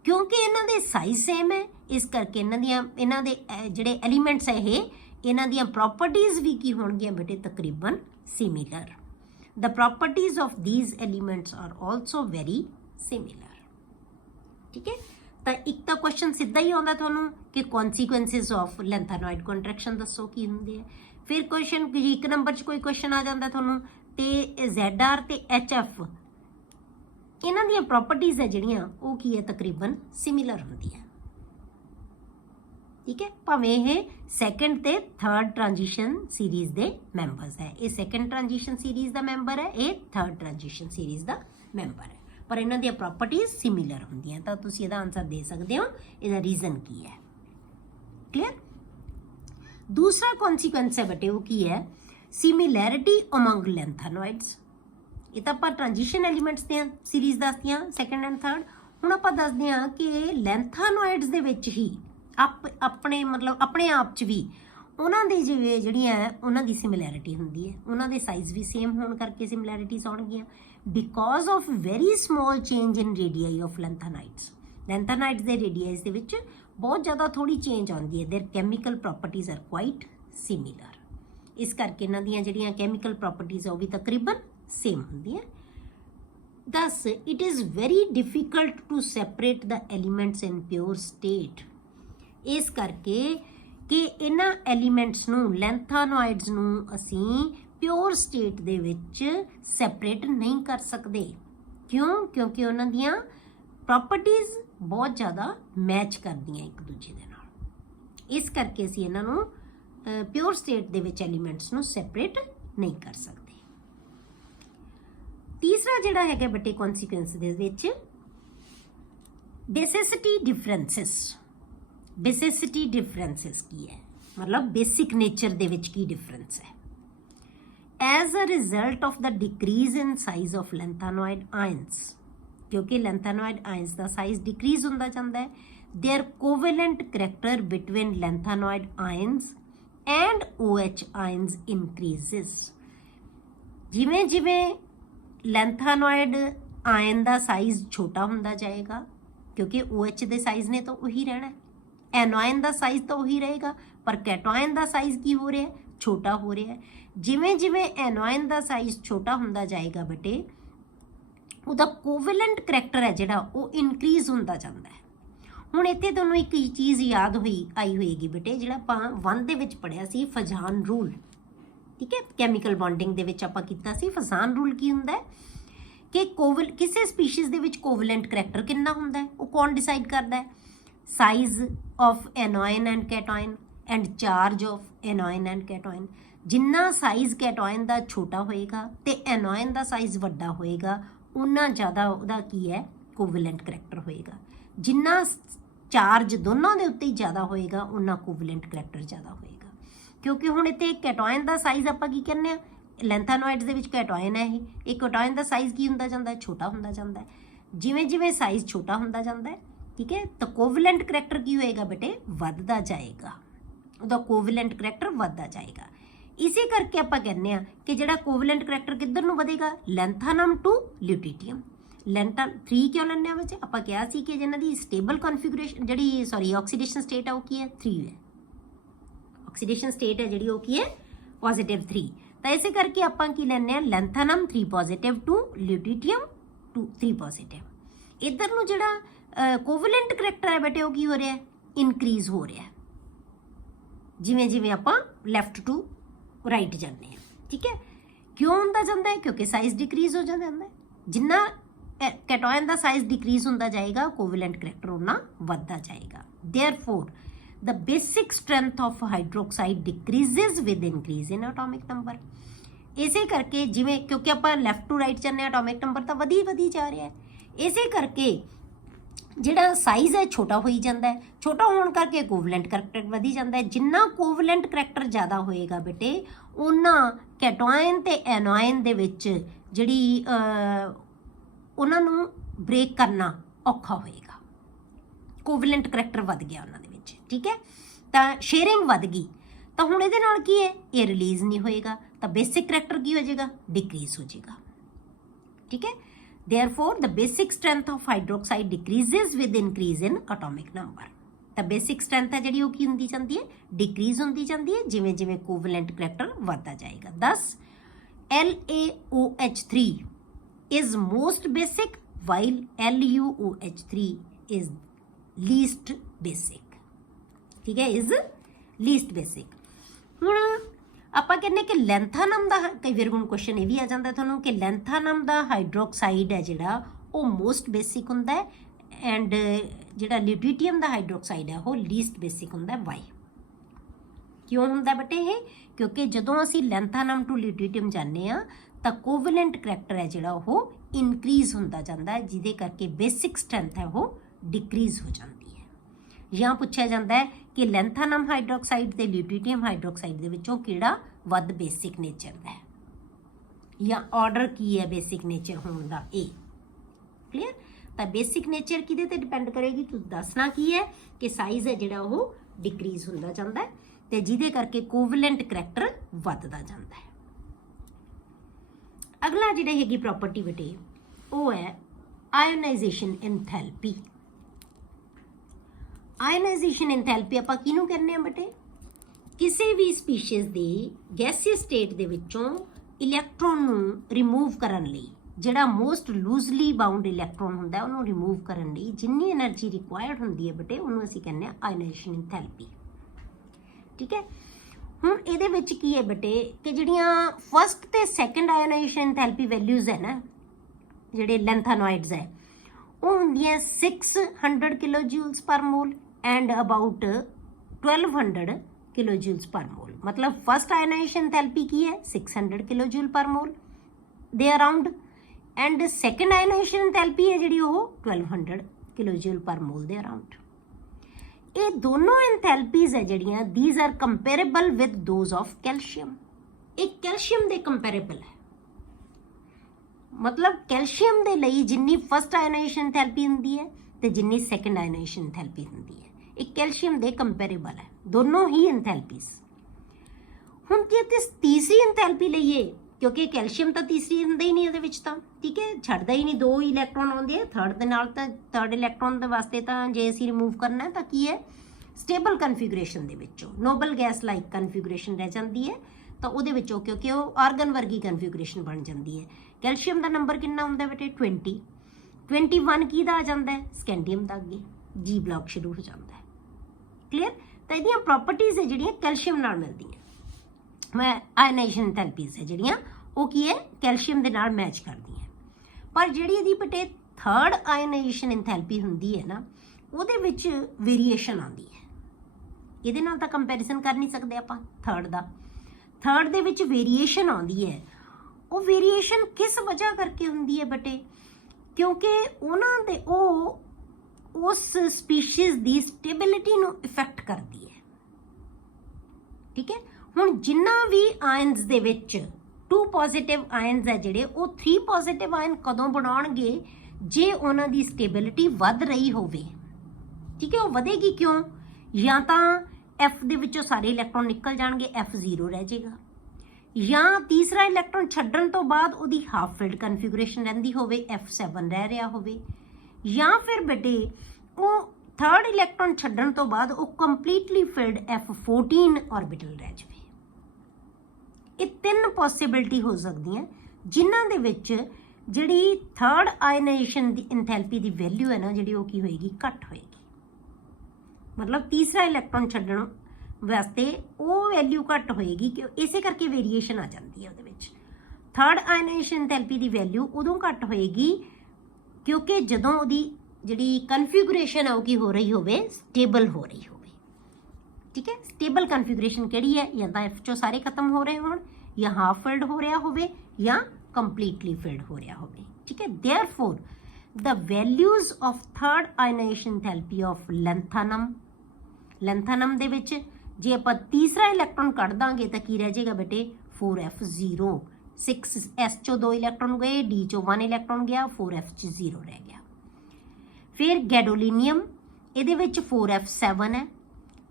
ਕਿਉਂਕਿ ਇਹਨਾਂ ਦੇ ਸਾਈਜ਼ ਸੇਮ ਹੈ, ਇਸ ਕਰਕੇ ਇਹਨਾਂ ਦੇ ਜਿਹੜੇ ਐਲੀਮੈਂਟਸ ਹੈ ਇਹਨਾਂ ਦੀਆਂ ਪ੍ਰੋਪਰਟੀਜ਼ ਵੀ ਕੀ ਹੋਣਗੀਆਂ ਬੇਟੇ, ਤਕਰੀਬਨ similar. The properties of these elements are also very similar। ठीक है, ਤਾਂ ਇੱਕ ਤਾਂ ਕੁਐਸਚਨ ਸਿੱਧਾ ਹੀ ਆਉਂਦਾ ਤੁਹਾਨੂੰ ਕਿ consequences of lengthanoid contraction ਦੱਸੋ ਕੀ ਹੁੰਦੇ ਆ। ਫਿਰ ਕੁਐਸਚਨ ਇੱਕ ਨੰਬਰ 'ਚ ਕੋਈ ਕੁਐਸਚਨ ਆ ਜਾਂਦਾ ਤੁਹਾਨੂੰ ਤੇ ZR ਤੇ HF ਇਹਨਾਂ ਦੀਆਂ ਪ੍ਰੋਪਰਟੀਜ਼ ਹੈ ਜਿਹੜੀਆਂ ਉਹ ਕੀ ਹੈ, ਤਕਰੀਬਨ ਸਿਮਿਲਰ ਹੁੰਦੀਆਂ। ਠੀਕ ਹੈ, ਭਾਵੇਂ ਇਹ ਸੈਕੰਡ ਤੇ ਥਰਡ ਟ੍ਰਾਂਜੀਸ਼ਨ ਸੀਰੀਜ਼ ਦੇ ਮੈਂਬਰਸ ਹੈ। ਇਹ ਸੈਕੰਡ ਟ੍ਰਾਂਜੀਸ਼ਨ ਸੀਰੀਜ਼ ਦਾ ਮੈਂਬਰ ਹੈ, ਇਹ ਥਰਡ ਟ੍ਰਾਂਜੀਸ਼ਨ ਸੀਰੀਜ਼ ਦਾ ਮੈਂਬਰ ਹੈ, ਪਰ ਇਹਨਾਂ ਦੀਆਂ ਪ੍ਰੋਪਰਟੀਜ਼ ਸਿਮਿਲਰ ਹੁੰਦੀਆਂ। ਤਾਂ ਤੁਸੀਂ ਇਹਦਾ ਆਨਸਰ ਦੇ ਸਕਦੇ ਹੋ, ਇਹਦਾ ਰੀਜ਼ਨ ਕੀ ਹੈ। ਕਲੀਅਰ। ਦੂਸਰਾ ਕੌਨਸੀਕੁਐਂਸ ਹੈ ਬੇਟੇ ਉਹ ਕੀ ਹੈ, ਸਿਮਿਲੈਰਿਟੀ ਅਮੰਗ ਲੈਂਥਾਨੋਇਡਸ। ਇਹ ਤਾਂ ਆਪਾਂ ਟ੍ਰਾਂਜੀਸ਼ਨ ਐਲੀਮੈਂਟਸ ਦੀਆਂ ਸੀਰੀਜ਼ ਦੱਸਦੀਆਂ ਸੈਕੰਡ ਐਂਡ ਥਰਡ। ਹੁਣ ਆਪਾਂ ਦੱਸਦੇ ਹਾਂ ਕਿ ਲੈਂਥਾਨੋਇਡਸ ਦੇ ਵਿੱਚ ਹੀ ਆਪਣੇ ਆਪ 'ਚ ਵੀ ਉਹਨਾਂ ਦੀ ਜਿਹੜੀਆਂ ਉਹਨਾਂ ਦੀ ਸਿਮਿਲੈਰਿਟੀ ਹੁੰਦੀ ਹੈ, ਉਹਨਾਂ ਦੇ ਸਾਈਜ਼ ਵੀ ਸੇਮ ਹੋਣ ਕਰਕੇ ਸਿਮਿਲੈਰਿਟੀਜ਼ ਆਉਣਗੀਆਂ। Because of very small change in radii of lanthanides. Lanthanides ਦੇ ਰੇਡੀਆਈਜ਼ ਦੇ ਵਿੱਚ ਬਹੁਤ ਜ਼ਿਆਦਾ ਥੋੜੀ ਚੇਂਜ ਆਉਂਦੀ ਹੈ। Their chemical properties are quite similar. ਇਸ ਕਰਕੇ ਇਹਨਾਂ ਦੀਆਂ ਜਿਹੜੀਆਂ ਕੈਮੀਕਲ ਪ੍ਰੋਪਰਟੀਜ਼ ਆ ਉਹ ਵੀ ਤਕਰੀਬਨ ਸੇਮ ਹੁੰਦੀਆਂ। Thus, it is very difficult to separate the elements in pure state। ਇਸ ਕਰਕੇ ਕਿ ਇਹਨਾਂ ਐਲੀਮੈਂਟਸ ਨੂੰ, ਲੈਂਥਾਨੋਇਡਸ ਨੂੰ ਅਸੀਂ ਪਿਓਰ ਸਟੇਟ ਦੇ ਵਿੱਚ ਸੈਪਰੇਟ ਨਹੀਂ ਕਰ ਸਕਦੇ। ਕਿਉਂ? ਕਿਉਂਕਿ ਉਹਨਾਂ ਦੀਆਂ ਪ੍ਰੋਪਰਟੀਜ਼ ਬਹੁਤ ਜ਼ਿਆਦਾ ਮੈਚ ਕਰਦੀਆਂ ਇੱਕ ਦੂਜੇ ਦੇ ਨਾਲ। ਇਸ ਕਰਕੇ ਅਸੀਂ ਇਹਨਾਂ ਨੂੰ ਪਿਓਰ ਸਟੇਟ ਦੇ ਵਿੱਚ ਐਲੀਮੈਂਟਸ ਨੂੰ ਸੈਪਰੇਟ ਨਹੀਂ ਕਰ ਸਕਦੇ। ਤੀਸਰਾ ਜਿਹੜਾ ਹੈਗਾ ਬੇਟੇ ਕੌਨਸੀਕੁਐਂਸ ਦੇ ਵਿੱਚ ਬੇਸਿਸਿਟੀ ਡਿਫਰੈਂਸਿਸ। ਬੇਸਿਸਿਟੀ ਡਿਫਰੈਂਸਿਸ ਕੀ ਹੈ, ਮਤਲਬ ਬੇਸਿਕ ਨੇਚਰ ਦੇ ਵਿੱਚ ਕੀ ਡਿਫਰੈਂਸ ਹੈ। ਐਜ਼ ਅ ਰਿਜ਼ਲਟ ਆਫ ਦਾ decrease in size of lanthanoid ions, ਕਿਉਂਕਿ ਲੈਂਥਾਨੋਇਡ ਆਇਨਸ ਦਾ ਸਾਈਜ਼ ਡਿਕਰੀਜ਼ ਹੁੰਦਾ ਜਾਂਦਾ ਹੈ, their covalent character between lanthanoid ions and OH ions increases. ਜਿਵੇਂ ਜਿਵੇਂ ਲੈਂਥਾਨੋਇਡ ਆਇਨ ਦਾ ਸਾਈਜ਼ ਛੋਟਾ ਹੁੰਦਾ ਜਾਏਗਾ, ਕਿਉਂਕਿ OH ਦੇ ਸਾਈਜ਼ ਨੇ ਤਾਂ ਉਹੀ ਰਹਿਣਾ, ਐਨੋਇਨ ਦਾ ਸਾਈਜ਼ ਤਾਂ ਉਹੀ ਰਹੇਗਾ, ਪਰ ਕੈਟੋਇਨ ਦਾ ਸਾਈਜ਼ ਕੀ ਹੋ ਰਿਹਾ, ਛੋਟਾ ਹੋ ਰਿਹਾ। ਜਿਵੇਂ ਜਿਵੇਂ ਐਨੋਇਨ ਦਾ ਸਾਈਜ਼ ਛੋਟਾ ਹੁੰਦਾ ਜਾਏਗਾ ਬੇਟੇ, ਉਹਦਾ ਕੋਵੈਲੈਂਟ ਕਰੈਕਟਰ ਹੈ ਜਿਹੜਾ ਉਹ ਇਨਕਰੀਜ਼ ਹੁੰਦਾ ਜਾਂਦਾ ਹੈ। ਹੁਣ ਇੱਥੇ ਤੁਹਾਨੂੰ ਇੱਕ ਚੀਜ਼ ਯਾਦ ਆਈ ਹੋਏਗੀ ਬੇਟੇ, ਜਿਹੜਾ ਆਪਾਂ 1 ਦੇ ਵਿੱਚ ਪੜ੍ਹਿਆ ਸੀ, ਫਜ਼ਾਨ ਰੂਲ। ਠੀਕ ਹੈ, ਕੈਮੀਕਲ ਬੌਂਡਿੰਗ ਦੇ ਵਿੱਚ ਆਪਾਂ ਕੀਤਾ ਸੀ। ਫਜ਼ਾਨ ਰੂਲ ਕੀ ਹੁੰਦਾ ਹੈ ਕਿ ਕਿਸੇ ਸਪੀਸ਼ੀਜ਼ ਦੇ ਵਿੱਚ ਕੋਵੈਲੈਂਟ ਕਰੈਕਟਰ ਕਿੰਨਾ ਹੁੰਦਾ ਹੈ, ਉਹ ਕੌਣ ਡਿਸਾਈਡ ਕਰਦਾ ਹੈ? Size of anion and cation and charge of anion and cation. ਜਿੰਨਾ ਸਾਈਜ਼ ਕੈਟੋਇਨ ਦਾ ਛੋਟਾ ਹੋਏਗਾ ਤੇ ਐਨੋਇਨ ਦਾ ਸਾਈਜ਼ ਵੱਡਾ ਹੋਏਗਾ, ਉਨਾ ਜ਼ਿਆਦਾ ਉਹਦਾ ਕੀ ਹੈ, ਕੋਵੈਲੈਂਟ ਕਰੈਕਟਰ ਹੋਏਗਾ। ਜਿੰਨਾ ਚਾਰਜ ਦੋਨਾਂ ਦੇ ਉੱਤੇ ਹੀ ਜ਼ਿਆਦਾ ਹੋਏਗਾ, ਉਨਾ ਕੋਵੈਲੈਂਟ ਕਰੈਕਟਰ ਜ਼ਿਆਦਾ ਹੋਏਗਾ। ਕਿਉਂਕਿ ਹੁਣ ਇੱਥੇ ਕੈਟੋਇਨ ਦਾ ਸਾਈਜ਼ ਆਪਾਂ ਕੀ ਕਹਿੰਦੇ ਆ, ਲੈਂਥਾਨੋਇਡਸ ਦੇ ਵਿੱਚ ਕੈਟੋਇਨ ਹੈ ਇਹ ਕੈਟੋਇਨ ਦਾ ਸਾਈਜ਼ ਕੀ ਹੁੰਦਾ ਜਾਂਦਾ, ਛੋਟਾ ਹੁੰਦਾ ਜਾਂਦਾ। ਜਿਵੇਂ ਜਿਵੇਂ ਸਾਈਜ਼ ਛੋਟਾ ਹੁੰਦਾ ਜਾਂਦਾ ਹੈ, ਠੀਕ ਹੈ, ਤਾਂ ਕੋਵੈਲੈਂਟ ਕਰੈਕਟਰ ਕੀ ਹੋਏਗਾ ਬੇਟੇ, ਵੱਧਦਾ ਜਾਏਗਾ। ਉਹਦਾ ਕੋਵੈਲੈਂਟ ਕਰੈਕਟਰ ਵੱਧਦਾ ਜਾਏਗਾ। ਇਸੇ ਕਰਕੇ ਆਪਾਂ ਕਹਿੰਦੇ ਆ ਕਿ ਜਿਹੜਾ ਕੋਵੈਲੈਂਟ ਕਰੈਕਟਰ ਕਿੱਧਰ ਨੂੰ ਵਧੇਗਾ, ਲੈਂਥਾਨਮ ਟੂ ਲਿਊਟੀਟੀਅਮ। ਲੈਂਥਨ 3 ਕਿਉਂ ਲੈਂਦੇ ਆ ਵਿੱਚ, ਆਪਾਂ ਕਿਹਾ ਸੀ ਕਿ ਜਿਹਨਾਂ ਦੀ ਸਟੇਬਲ ਕਨਫਿਗਰੇਸ਼ਨ ਆਕਸੀਡੇਸ਼ਨ ਸਟੇਟ ਆ ਉਹ ਕੀ ਹੈ, 3 ਹੈ। ਆਕਸੀਡੇਸ਼ਨ ਸਟੇਟ ਹੈ ਜਿਹੜੀ ਉਹ ਕੀ ਹੈ, ਪੋਜ਼ਿਟਿਵ 3। ਤਾਂ ਇਸੇ ਕਰਕੇ ਆਪਾਂ ਕੀ ਲੈਂਦੇ ਆ, ਲੈਂਥਾਨਮ 3 ਪੋਜ਼ਿਟਿਵ ਟੂ ਲਿਊਟੀਟੀਅਮ 3 ਪੋਜ਼ਿਟਿਵ। ਇੱਧਰ ਨੂੰ ਜਿਹੜਾ ਕੋਵੈਲੈਂਟ ਕਰੈਕਟਰ ਹੈ ਬੇਟੇ ਉਹ ਕੀ ਹੋ ਰਿਹਾ, ਇਨਕਰੀਜ਼ ਹੋ ਰਿਹਾ ਜਿਵੇਂ ਜਿਵੇਂ ਆਪਾਂ ਲੈਫਟ ਟੂ ਰਾਈਟ ਜਾਂਦੇ ਹਾਂ। ਠੀਕ ਹੈ, ਕਿਉਂ ਹੁੰਦਾ ਜਾਂਦਾ ਹੈ, ਕਿਉਂਕਿ ਸਾਈਜ਼ ਡਿਕਰੀਜ਼ ਹੋ ਜਾਂਦਾ ਹੈ। ਜਿੰਨਾ ਕੈਟੋਇਨ ਦਾ ਸਾਈਜ਼ ਡਿਕਰੀਜ਼ ਹੁੰਦਾ ਜਾਏਗਾ, ਕੋਵੈਲੈਂਟ ਕਰੈਕਟਰ ਉਹਨਾਂ ਵੱਧਦਾ ਜਾਏਗਾ। ਦੇਅਰਫੋਰ the basic strength of hydroxide decreases with increase in atomic number। ਇਸੇ ਕਰਕੇ ਜਿਵੇਂ ਕਿਉਂਕਿ ਆਪਾਂ ਲੈਫਟ ਟੂ ਰਾਈਟ ਜਾਂਦੇ ਹਾਂ, ਐਟੋਮਿਕ ਨੰਬਰ ਤਾਂ ਵਧੀ ਜਾ ਰਿਹਾ ਹੈ। ਇਸੇ ਕਰਕੇ ਜਿਹੜਾ ਸਾਈਜ਼ ਹੈ ਛੋਟਾ ਹੋਈ ਜਾਂਦਾ ਹੈ। ਛੋਟਾ ਹੋਣ ਕਰਕੇ ਕੋਵੈਲੈਂਟ ਕਰੈਕਟਰ ਵਧੀ ਜਾਂਦਾ ਹੈ। ਜਿੰਨਾ ਕੋਵੈਲੈਂਟ ਕਰੈਕਟਰ ਜ਼ਿਆਦਾ ਹੋਏਗਾ ਬੇਟੇ, ਉਹਨਾਂ ਕੈਟਾਇਨ ਤੇ ਐਨਾਇਨ ਦੇ ਵਿੱਚ ਜਿਹੜੀ ਉਹਨਾਂ ਨੂੰ ਬ੍ਰੇਕ ਕਰਨਾ ਔਖਾ ਹੋਏਗਾ। ਕੋਵੈਲੈਂਟ ਕਰੈਕਟਰ ਵੱਧ ਗਿਆ ਉਹਨਾਂ ਦੇ ਵਿੱਚ, ਠੀਕ ਹੈ। ਤਾਂ ਸ਼ੇਅਰਿੰਗ ਵੱਧ ਗਈ, ਤਾਂ ਹੁਣ ਇਹਦੇ ਨਾਲ ਕੀ ਹੈ, ਇਹ ਰਿਲੀਜ਼ ਨਹੀਂ ਹੋਏਗਾ, ਤਾਂ ਬੇਸਿਕ ਕਰੈਕਟਰ ਕੀ ਹੋ ਜਾਏਗਾ, ਡਿਕਰੀਜ਼ ਹੋ ਜਾਏਗਾ, ਠੀਕ ਹੈ। Therefore, the basic strength of hydroxide decreases with increase in atomic number. ਤਾਂ basic strength ਹੈ ਜਿਹੜੀ ਉਹ ਕੀ ਹੁੰਦੀ ਜਾਂਦੀ ਹੈ, ਡਿਕਰੀਜ਼ ਹੁੰਦੀ ਜਾਂਦੀ ਹੈ ਜਿਵੇਂ ਜਿਵੇਂ ਕੋਵੈਲੈਂਟ ਕਰੈਕਟਰ ਵੱਧਦਾ ਜਾਏਗਾ। Thus, LaOH3 is most basic while LuOH3 is least basic, ਠੀਕ ਹੈ, is least basic। ਹੁਣ ਆਪਾਂ ਕਹਿੰਦੇ ਕਿ ਲੈਂਥਾਨਮ ਦਾ, ਕਈ ਵਾਰ ਹੁਣ ਕੁਐਸਚਨ ਇਹ ਵੀ ਆ ਜਾਂਦਾ ਤੁਹਾਨੂੰ ਕਿ ਲੈਂਥਾਨਮ ਦਾ ਹਾਈਡਰੋਕਸਾਈਡ ਹੈ ਜਿਹੜਾ ਉਹ ਮੋਸਟ ਬੇਸਿਕ ਹੁੰਦਾ ਹੈ ਐਂਡ ਜਿਹੜਾ ਲਿਊਟੀਨੀਅਮ ਦਾ ਹਾਈਡਰੋਕਸਾਈਡ ਹੈ ਉਹ ਲੀਸਟ ਬੇਸਿਕ ਹੁੰਦਾ ਹੈ। ਵਾਈ ਕਿਉਂ ਹੁੰਦਾ ਬੇਟੇ ਇਹ, ਕਿਉਂਕਿ ਜਦੋਂ ਅਸੀਂ ਲੈਂਥਾਨਮ ਟੂ ਲਿਊਟੀਨੀਅਮ ਜਾਂਦੇ ਆ ਤਾਂ ਕੋਵੈਲੈਂਟ ਕਰੈਕਟਰ ਹੈ ਜਿਹੜਾ ਉਹ ਇਨਕਰੀਜ਼ ਹੁੰਦਾ ਜਾਂਦਾ ਹੈ, ਜਿਹਦੇ ਕਰਕੇ ਬੇਸਿਕ ਸਟਰੈਂਥ ਹੈ ਉਹ ਡਿਕਰੀਜ਼ ਹੋ ਜਾਂਦੀ ਹੈ। ਜਾਂ ਪੁੱਛਿਆ ਜਾਂਦਾ ਹੈ ਕਿ ਲੈਂਥਾਨਮ ਹਾਈਡਰੋਕਸਾਈਡ ਤੇ ਲਿਊਟੀਨੀਅਮ ਹਾਈਡਰੋਕਸਾਈਡ ਦੇ ਵਿੱਚੋਂ ਕਿਹੜਾ ਵੱਧ ਬੇਸਿਕ ਨੇਚਰ ਦਾ ਹੈ, ਜਾਂ ਆਰਡਰ ਕੀ ਹੈ ਬੇਸਿਕ ਨੇਚਰ ਹੋਣ ਦਾ, ਇਹ ਕਲੀਅਰ। ਤਾਂ ਬੇਸਿਕ ਨੇਚਰ ਕਿਹਦੇ ਤੇ ਡਿਪੈਂਡ ਕਰੇਗੀ, ਤੁਸੀਂ ਦੱਸਣਾ ਕੀ ਹੈ ਕਿ ਸਾਈਜ਼ ਹੈ ਜਿਹੜਾ ਉਹ ਡਿਕਰੀਜ਼ ਹੁੰਦਾ ਜਾਂਦਾ ਹੈ ਤੇ ਜਿਹਦੇ ਕਰਕੇ ਕੋਵੈਲੈਂਟ ਕਰੈਕਟਰ ਵੱਧਦਾ ਜਾਂਦਾ ਹੈ। ਅਗਲਾ ਜਿਹੜੀ ਹੈਗੀ ਪ੍ਰੋਪਰਟੀ ਬੇਟੇ ਉਹ ਹੈ ਆਇਓਨਾਈਜੇਸ਼ਨ ਐਂਥੈਲਪੀ। ਆਇਓਨਾਈਜੇਸ਼ਨ ਐਂਥੈਲਪੀ ਆਪਾਂ ਕਿਹਨੂੰ ਕਹਿੰਦੇ ਆ ਬੇਟੇ, ਕਿਸੇ ਵੀ ਸਪੀਸ਼ੀਜ਼ ਦੀ ਗੈਸੀਅਸ ਸਟੇਟ ਦੇ ਵਿੱਚੋਂ ਇਲੈਕਟ੍ਰੋਨ ਨੂੰ ਰਿਮੂਵ ਕਰਨ ਲਈ, ਜਿਹੜਾ ਮੋਸਟ ਲੂਜ਼ਲੀ ਬਾਉਂਡ ਇਲੈਕਟ੍ਰੋਨ ਹੁੰਦਾ ਉਹਨੂੰ ਰਿਮੂਵ ਕਰਨ ਲਈ ਜਿੰਨੀ એનર્ਜੀ ਰਿਕੁਆਇਰਡ ਹੁੰਦੀ ਹੈ ਬੇਟੇ ਉਹਨੂੰ ਅਸੀਂ ਕਹਿੰਦੇ ਆ ਆਇਓਨਾਈਜੇਸ਼ਨ ਐਂਥੈਲਪੀ, ਠੀਕ ਹੈ। ਹੁਣ ਇਹਦੇ ਵਿੱਚ ਕੀ ਹੈ ਬੇਟੇ ਕਿ ਜਿਹੜੀਆਂ ਫਸਟ ਤੇ ਸੈਕੰਡ ਆਇਓਨਾਈਜੇਸ਼ਨ ਐਂਥੈਲਪੀ ਵੈਲਿਊਜ਼ ਹੈ ਨਾ, ਜਿਹੜੇ ਲੈਂਥਾਨੋਇਡਸ ਹੈ ਉਹ ਹੁੰਦੀਆਂ 600 kilo joules per mole and about 1200 kilo joules per mole. ਮਤਲਬ ਫਸਟ ਆਇਓਨਾਈਜੇਸ਼ਨ ਐਂਥੈਲਪੀ ਕੀ ਹੈ 600 ਕਿਲੋ ਜੂਲ ਪਰ ਮੋਲ ਦੇ around, and second ionisation enthalpy ਹੈ ਜਿਹੜੀ ਉਹ 1200 ਕਿਲੋ ਜੂਲ ਪਰ ਮੋਲ ਦੇ ਅਰਾਊਂਡ। ਇਹ ਦੋਨੋਂ ਐਂਥੈਲਪੀਜ਼ ਹੈ ਜਿਹੜੀਆਂ these are comparable with those of calcium. ਇਹ ਕੈਲਸ਼ੀਅਮ ਦੇ ਕੰਪੇरेबल ਹੈ, ਮਤਲਬ ਕੈਲਸ਼ੀਅਮ ਦੇ ਲਈ ਜਿੰਨੀ ਫਸਟ ਆਇਓਨਾਈਜੇਸ਼ਨ ਐਂਥੈਲਪੀ ਹੁੰਦੀ ਹੈ ਤੇ ਜਿੰਨੀ ਸੈਕੰਡ ਆਇਓਨਾਈਜੇਸ਼ਨ ਐਂਥੈਲਪੀ ਹੁੰਦੀ ਹੈ ਇਹ ਕੈਲਸ਼ੀਅਮ ਦੇ ਕੰਪੇरेबल ਹੈ, ਦੋਨੋਂ ਹੀ ਐਂਥੈਲਪੀਜ਼। ਹੁਣ ਜੇ ਤੇ ਤੀਸਰੀ ਐਂਥੈਲਪੀ ਲਈਏ, ਕਿਉਂਕਿ ਕੈਲਸ਼ੀਅਮ ਤਾਂ ਤੀਸਰੀ ਹੁੰਦਾ ਹੀ ਨਹੀਂ ਇਹਦੇ ਵਿੱਚ ਤਾਂ, ਠੀਕ ਹੈ, ਛੱਡਦਾ ਹੀ ਨਹੀਂ, 2 ਇਲੈਕਟ੍ਰੋਨ ਆਉਂਦੇ ਆ ਥਰਡ ਦੇ ਨਾਲ, ਤਾਂ ਥਰਡ ਇਲੈਕਟ੍ਰੋਨ ਦੇ ਵਾਸਤੇ ਤਾਂ ਜੇ ਅਸੀਂ ਰਿਮੂਵ ਕਰਨਾ ਹੈ ਤਾਂ ਕੀ ਹੈ ਸਟੇਬਲ ਕਨਫੀਗੂਰੇਸ਼ਨ ਦੇ ਵਿੱਚੋਂ ਨੋਬਲ ਗੈਸ ਲਾਈਕ ਕਨਫੀਗੂਰੇਸ਼ਨ ਰਹਿ ਜਾਂਦੀ ਹੈ, ਤਾਂ ਉਹਦੇ ਵਿੱਚੋਂ ਕਿਉਂਕਿ ਉਹ ਆਰਗਨ ਵਰਗੀ ਕਨਫੀਗੂਰੇਸ਼ਨ ਬਣ ਜਾਂਦੀ ਹੈ। ਕੈਲਸ਼ੀਅਮ ਦਾ ਨੰਬਰ ਕਿੰਨਾ ਹੁੰਦਾ ਬੇਟੇ 20, 21 ਕਿਹਦਾ ਆ ਜਾਂਦਾ ਹੈ ਸਕੈਂਡੀਅਮ ਦਾ, ਅੱਗੇ ਜੀ ਬਲੌਕ ਸ਼ੁਰੂ ਹੋ ਜਾਂਦਾ ਹੈ, ਕਲੀਅਰ। ਤਾਂ ਇਹਦੀਆਂ ਪ੍ਰੋਪਰਟੀਜ਼ ਹੈ ਜਿਹੜੀਆਂ ਕੈਲਸ਼ੀਅਮ ਨਾਲ ਮਿਲਦੀਆਂ, ਮੈਂ ਆਇਓਨਾਈਜੇਸ਼ਨ ਐਂਥੈਲਪੀਜ਼ ਹੈ ਜਿਹੜੀਆਂ ਉਹ ਕੀ ਹੈ ਕੈਲਸ਼ੀਅਮ ਦੇ ਨਾਲ ਮੈਚ ਕਰਦੀਆਂ। ਪਰ ਜਿਹੜੀ ਇਹਦੀ ਬੇਟੇ ਥਰਡ ਆਇਓਨਾਈਜੇਸ਼ਨ ਐਂਥੈਲਪੀ ਹੁੰਦੀ ਹੈ ਨਾ ਉਹਦੇ ਵਿੱਚ ਵੇਰੀਏਸ਼ਨ ਆਉਂਦੀ ਹੈ, ਇਹਦੇ ਨਾਲ ਤਾਂ ਕੰਪੈਰੀਜ਼ਨ ਕਰ ਨਹੀਂ ਸਕਦੇ ਆਪਾਂ ਥਰਡ ਦਾ। ਥਰਡ ਦੇ ਵਿੱਚ ਵੇਰੀਏਸ਼ਨ ਆਉਂਦੀ ਹੈ, ਉਹ ਵੇਰੀਏਸ਼ਨ ਕਿਸ ਵਜ੍ਹਾ ਕਰਕੇ ਹੁੰਦੀ ਹੈ ਬੇਟੇ, ਕਿਉਂਕਿ ਉਹਨਾਂ ਦੇ ਉਹ ਉਸ ਸਪੀਸ਼ੀਜ਼ ਦੀ ਸਟੇਬਿਲਿਟੀ ਨੂੰ ਇਫੈਕਟ ਕਰਦੀ ਹੈ, ਠੀਕ ਹੈ। ਹੁਣ ਜਿੰਨਾ ਵੀ ਆਇਨਸ ਦੇ ਵਿੱਚ 2 ਪੋਜ਼ਿਟਿਵ ਆਇਨਸ ਹੈ ਜਿਹੜੇ ਉਹ 3 ਪੋਜ਼ਿਟਿਵ ਆਇਨ ਕਦੋਂ ਬਣਾਉਣਗੇ, ਜੇ ਉਹਨਾਂ ਦੀ ਸਟੇਬਿਲਿਟੀ ਵੱਧ ਰਹੀ ਹੋਵੇ, ਠੀਕ ਹੈ। ਉਹ ਵਧੇਗੀ ਕਿਉਂ, ਜਾਂ ਤਾਂ F ਦੇ ਵਿੱਚੋਂ ਸਾਰੇ ਇਲੈਕਟ੍ਰੋਨ ਨਿਕਲ ਜਾਣਗੇ, F 0 ਰਹਿ ਜਾਏਗਾ, ਜਾਂ ਤੀਸਰਾ ਇਲੈਕਟ੍ਰੋਨ ਛੱਡਣ ਤੋਂ ਬਾਅਦ ਉਹਦੀ ਹਾਫ ਫਿਲਡ ਕਨਫੀਗੂਰੇਸ਼ਨ ਰਹਿੰਦੀ ਹੋਵੇ, F 7 ਰਹਿ ਰਿਹਾ ਹੋਵੇ, ਜਾਂ ਫਿਰ ਬੇਟੇ ਉਹ ਥਰਡ ਇਲੈਕਟ੍ਰੋਨ ਛੱਡਣ ਤੋਂ ਬਾਅਦ ਉਹ ਕੰਪਲੀਟਲੀ ਫਿਲਡ F 14 ਆਰਬਿਟਲ ਰਹਿ ਜਾਵੇ। ਇਹ 3 ਪੋਸੀਬਿਲਿਟੀ ਹੋ ਸਕਦੀਆਂ ਜਿਨ੍ਹਾਂ ਦੇ ਵਿੱਚ ਜਿਹੜੀ ਥਰਡ ਆਇਓਨਾਈਜੇਸ਼ਨ ਦੀ ਐਂਥੈਲਪੀ ਦੀ ਵੈਲਿਊ ਹੈ ਨਾ ਜਿਹੜੀ ਉਹ ਕੀ ਹੋਏਗੀ ਘੱਟ ਹੋਏਗੀ, ਮਤਲਬ ਤੀਸਰਾ ਇਲੈਕਟ੍ਰੋਨ ਛੱਡਣ ਵਾਸਤੇ ਉਹ ਵੈਲਿਊ ਘੱਟ ਹੋਏਗੀ ਕਿ ਇਸੇ ਕਰਕੇ ਵੇਰੀਏਸ਼ਨ ਆ ਜਾਂਦੀ ਹੈ ਉਹਦੇ ਵਿੱਚ। ਥਰਡ ਆਇਓਨਾਈਜੇਸ਼ਨ ਐਂਥੈਲਪੀ ਦੀ ਵੈਲਿਊ ਉਦੋਂ ਘੱਟ ਹੋਏਗੀ ਕਿਉਂਕਿ ਜਦੋਂ ਉਹਦੀ ਜਿਹੜੀ ਕਨਫੀਗੂਰੇਸ਼ਨ ਹੈ ਉਹ ਕੀ ਹੋ ਰਹੀ ਹੋਵੇ ਸਟੇਬਲ ਹੋ ਰਹੀ ਹੋਵੇ, ਠੀਕ ਹੈ। ਸਟੇਬਲ ਕਨਫੀਗੂਰੇਸ਼ਨ ਕਿਹੜੀ ਹੈ, ਜਾਂ ਤਾਂ F ਚੋਂ ਸਾਰੇ ਖਤਮ ਹੋ ਰਹੇ ਹੋਣ, ਜਾਂ ਹਾਫ ਫਿਲਡ ਹੋ ਰਿਹਾ ਹੋਵੇ, ਜਾਂ ਕੰਪਲੀਟਲੀ ਫਿਲਡ ਹੋ ਰਿਹਾ ਹੋਵੇ, ਠੀਕ ਹੈ। ਦੇਅਰਫੋਰ the values of third ionization enthalpy of lanthanum ਦੇ ਵਿੱਚ ਜੇ ਆਪਾਂ ਤੀਸਰਾ ਇਲੈਕਟ੍ਰੋਨ ਕੱਢ ਦਾਂਗੇ ਤਾਂ ਕੀ ਰਹਿ ਜਾਏਗਾ ਬੇਟੇ 4f0। 6s ਚੋਂ 2 ਇਲੈਕਟ੍ਰੋਨ ਗਏ, d ਚੋਂ 1 ਇਲੈਕਟ੍ਰੋਨ ਗਿਆ, 4f 'ਚ 0 ਰਹਿ ਗਿਆ। ਫਿਰ ਗੈਡੋਲੀਨੀਅਮ, ਇਹਦੇ ਵਿੱਚ 4f7 ਹੈ,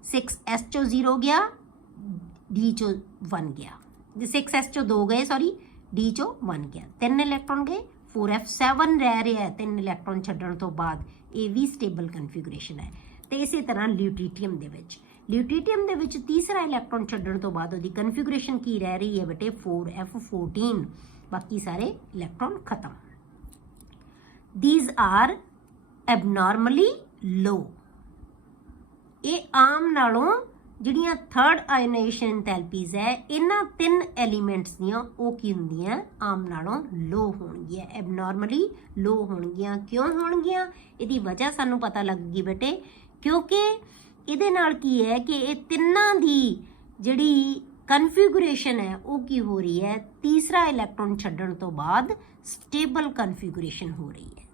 6s ਚੋਂ 0 ਗਿਆ, d ਚੋਂ 1 ਗਿਆ, 6s ਚੋਂ 2 ਗਏ ਸੌਰੀ, d ਚੋਂ 1 ਗਿਆ, 3 ਇਲੈਕਟ੍ਰੋਨ ਗਏ, 4f7 ਰਹਿ ਰਿਹਾ ਹੈ 3 ਇਲੈਕਟ੍ਰੋਨ ਛੱਡਣ ਤੋਂ ਬਾਅਦ, ਇਹ ਵੀ ਸਟੇਬਲ ਕਨਫੀਗਰੇਸ਼ਨ ਹੈ। ਤੇ ਇਸੇ ਤਰ੍ਹਾਂ ਲਿਊਟੀਟੀਅਮ ਦੇ ਵਿੱਚ ਤੀਸਰਾ ਇਲੈਕਟ੍ਰੋਨ ਛੱਡਣ ਤੋਂ ਬਾਅਦ ਉਹਦੀ ਕਨਫੀਗਰੇਸ਼ਨ ਕੀ ਰਹਿ ਰਹੀ ਹੈ ਬੇਟੇ 4f14, ਬਾਕੀ ਸਾਰੇ ਇਲੈਕਟ੍ਰੋਨ ਖਤਮ। these are abnormally low, ਇਹ ਆਮ ਨਾਲੋਂ ਜਿਹੜੀਆਂ ਥਰਡ ਆਇਓਨਾਈਜੇਸ਼ਨ ਐਂਥੈਲਪੀਜ਼ ਹੈ ਇਹਨਾਂ 3 ਐਲੀਮੈਂਟਸ ਦੀਆਂ ਉਹ ਕੀ ਹੁੰਦੀਆਂ ਆਮ ਨਾਲੋਂ ਲੋ ਹੋਣਗੀਆਂ, ਐਬਨੋਰਮਲੀ ਲੋ ਹੋਣਗੀਆਂ। ਕਿਉਂ ਹੋਣਗੀਆਂ? ਇਹਦੀ ਵਜ੍ਹਾ ਸਾਨੂੰ ਪਤਾ ਲੱਗ ਗਈ ਬੇਟੇ, ਕਿਉਂਕਿ ਇਹਦੇ ਨਾਲ ਕੀ ਹੈ ਕਿ ਇਹ ਤਿੰਨਾਂ ਦੀ ਜਿਹੜੀ ਕਨਫੀਗਰੇਸ਼ਨ ਹੈ ਉਹ ਕੀ ਹੋ ਰਹੀ ਹੈ, ਤੀਸਰਾ ਇਲੈਕਟ੍ਰੋਨ ਛੱਡਣ ਤੋਂ ਬਾਅਦ ਸਟੇਬਲ ਕਨਫੀਗਰੇਸ਼ਨ ਹੋ ਰਹੀ ਹੈ।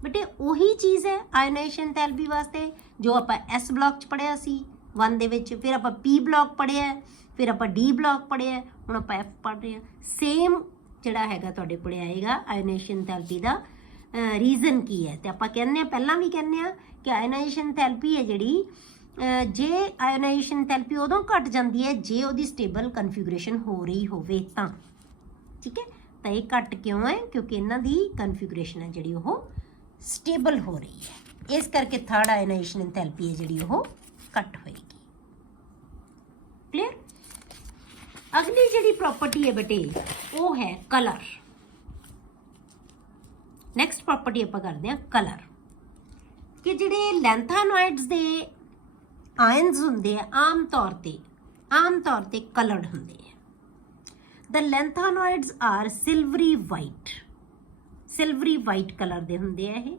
ਬੇਟੇ ਉਹੀ ਚੀਜ਼ ਹੈ ਆਇਓਨਾਈਜੇਸ਼ਨ ਐਂਥੈਲਪੀ ਵਾਸਤੇ ਜੋ ਆਪਾਂ ਐਸ ਬਲਾਕ 'ਚ ਪੜ੍ਹਿਆ ਸੀ 1 ਦੇ ਵਿੱਚ, ਫਿਰ ਆਪਾਂ ਪੀ ਬਲਾਕ ਪੜ੍ਹਿਆ, ਫਿਰ ਆਪਾਂ ਡੀ ਬਲਾਕ ਪੜ੍ਹਿਆ, ਹੁਣ ਆਪਾਂ ਐਫ ਪੜ੍ਹ ਰਹੇ ਹਾਂ। ਸੇਮ ਜਿਹੜਾ ਹੈਗਾ ਤੁਹਾਡੇ ਕੋਲ ਆਏਗਾ ਆਇਓਨਾਈਜੇਸ਼ਨ ਐਂਥੈਲਪੀ ਦਾ ਰੀਜ਼ਨ ਕੀ ਹੈ। ਤੇ ਆਪਾਂ ਕਹਿੰਦੇ ਹਾਂ, ਪਹਿਲਾਂ ਵੀ ਕਹਿੰਦੇ ਹਾਂ ਕਿ ਆਇਓਨਾਈਜੇਸ਼ਨ ਐਂਥੈਲਪੀ ਹੈ ਜਿਹੜੀ, ਜੇ ਆਇਓਨਾਈਜੇਸ਼ਨ ਐਂਥੈਲਪੀ ਉਦੋਂ ਘਟ ਜਾਂਦੀ ਹੈ ਜੇ ਉਹਦੀ ਸਟੇਬਲ ਕਨਫੀਗਰੇਸ਼ਨ ਹੋ ਰਹੀ ਹੋਵੇ ਤਾਂ, ਠੀਕ ਹੈ। ਤਾਂ ਇਹ ਘੱਟ ਕਿਉਂ ਹੈ? ਕਿਉਂਕਿ ਇਹਨਾਂ ਦੀ ਕਨਫੀਗਰੇਸ਼ਨ ਹੈ ਜਿਹੜੀ ਉਹ ਸਟੇਬਲ ਹੋ ਰਹੀ ਹੈ, ਇਸ ਕਰਕੇ ਥਰਡ ਆਇਓਨਾਈਜੇਸ਼ਨ ਐਂਥੈਲਪੀ ਹੈ ਜਿਹੜੀ ਉਹ ਘੱਟ ਹੋਏਗੀ। ਕਲੀਅਰ? ਅਗਲੀ ਜਿਹੜੀ ਪ੍ਰੋਪਰਟੀ ਹੈ ਬੇਟੇ ਉਹ ਹੈ ਕਲਰ। ਨੈਕਸਟ ਪ੍ਰੋਪਰਟੀ ਆਪਾਂ ਕਰਦੇ ਹਾਂ ਕਲਰ, ਕਿ ਜਿਹੜੇ ਲੈਂਥਾਨੋਇਡਸ ਦੇ ਆਇਨਸ ਹੁੰਦੇ ਆ ਆਮ ਤੌਰ ਤੇ ਕਲਰਡ ਹੁੰਦੇ ਆ। ਦ ਲੈਂਥਾਨੋਇਡਸ ਆਰ ਸਿਲਵਰੀ ਵਾਈਟ ਕਲਰ ਦੇ ਹੁੰਦੇ ਆ ਇਹ,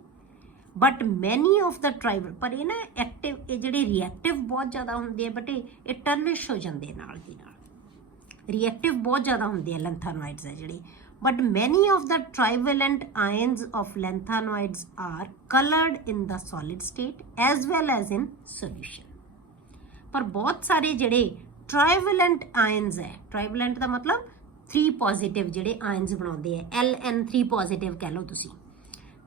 ਬਟ ਮੈਨੀ ਆਫ ਦਾ ਟ੍ਰਾਈਬਲ, ਪਰ ਇਹ ਨਾ ਐਕਟਿਵ, ਇਹ ਜਿਹੜੇ ਰਿਐਕਟਿਵ ਬਹੁਤ ਜ਼ਿਆਦਾ ਹੁੰਦੇ ਆ ਬੇਟੇ, ਇਹ ਟਰਨਿਸ਼ ਹੋ ਜਾਂਦੇ ਨਾਲ ਦੀ ਨਾਲ, ਰਿਐਕਟਿਵ ਬਹੁਤ ਜ਼ਿਆਦਾ ਹੁੰਦੇ ਆ ਲੈਂਥਾਨੋਇਡਸ ਹੈ ਜਿਹੜੇ, but many of the trivalent ions of lanthanoids are colored in the solid state as well as in solution। पर बहुत सारे जेडे trivalent ions है, trivalent का मतलब 3 पॉजिटिव जेडे ions बनाते हैं, Ln3 पॉजिटिव कह लो तुसी,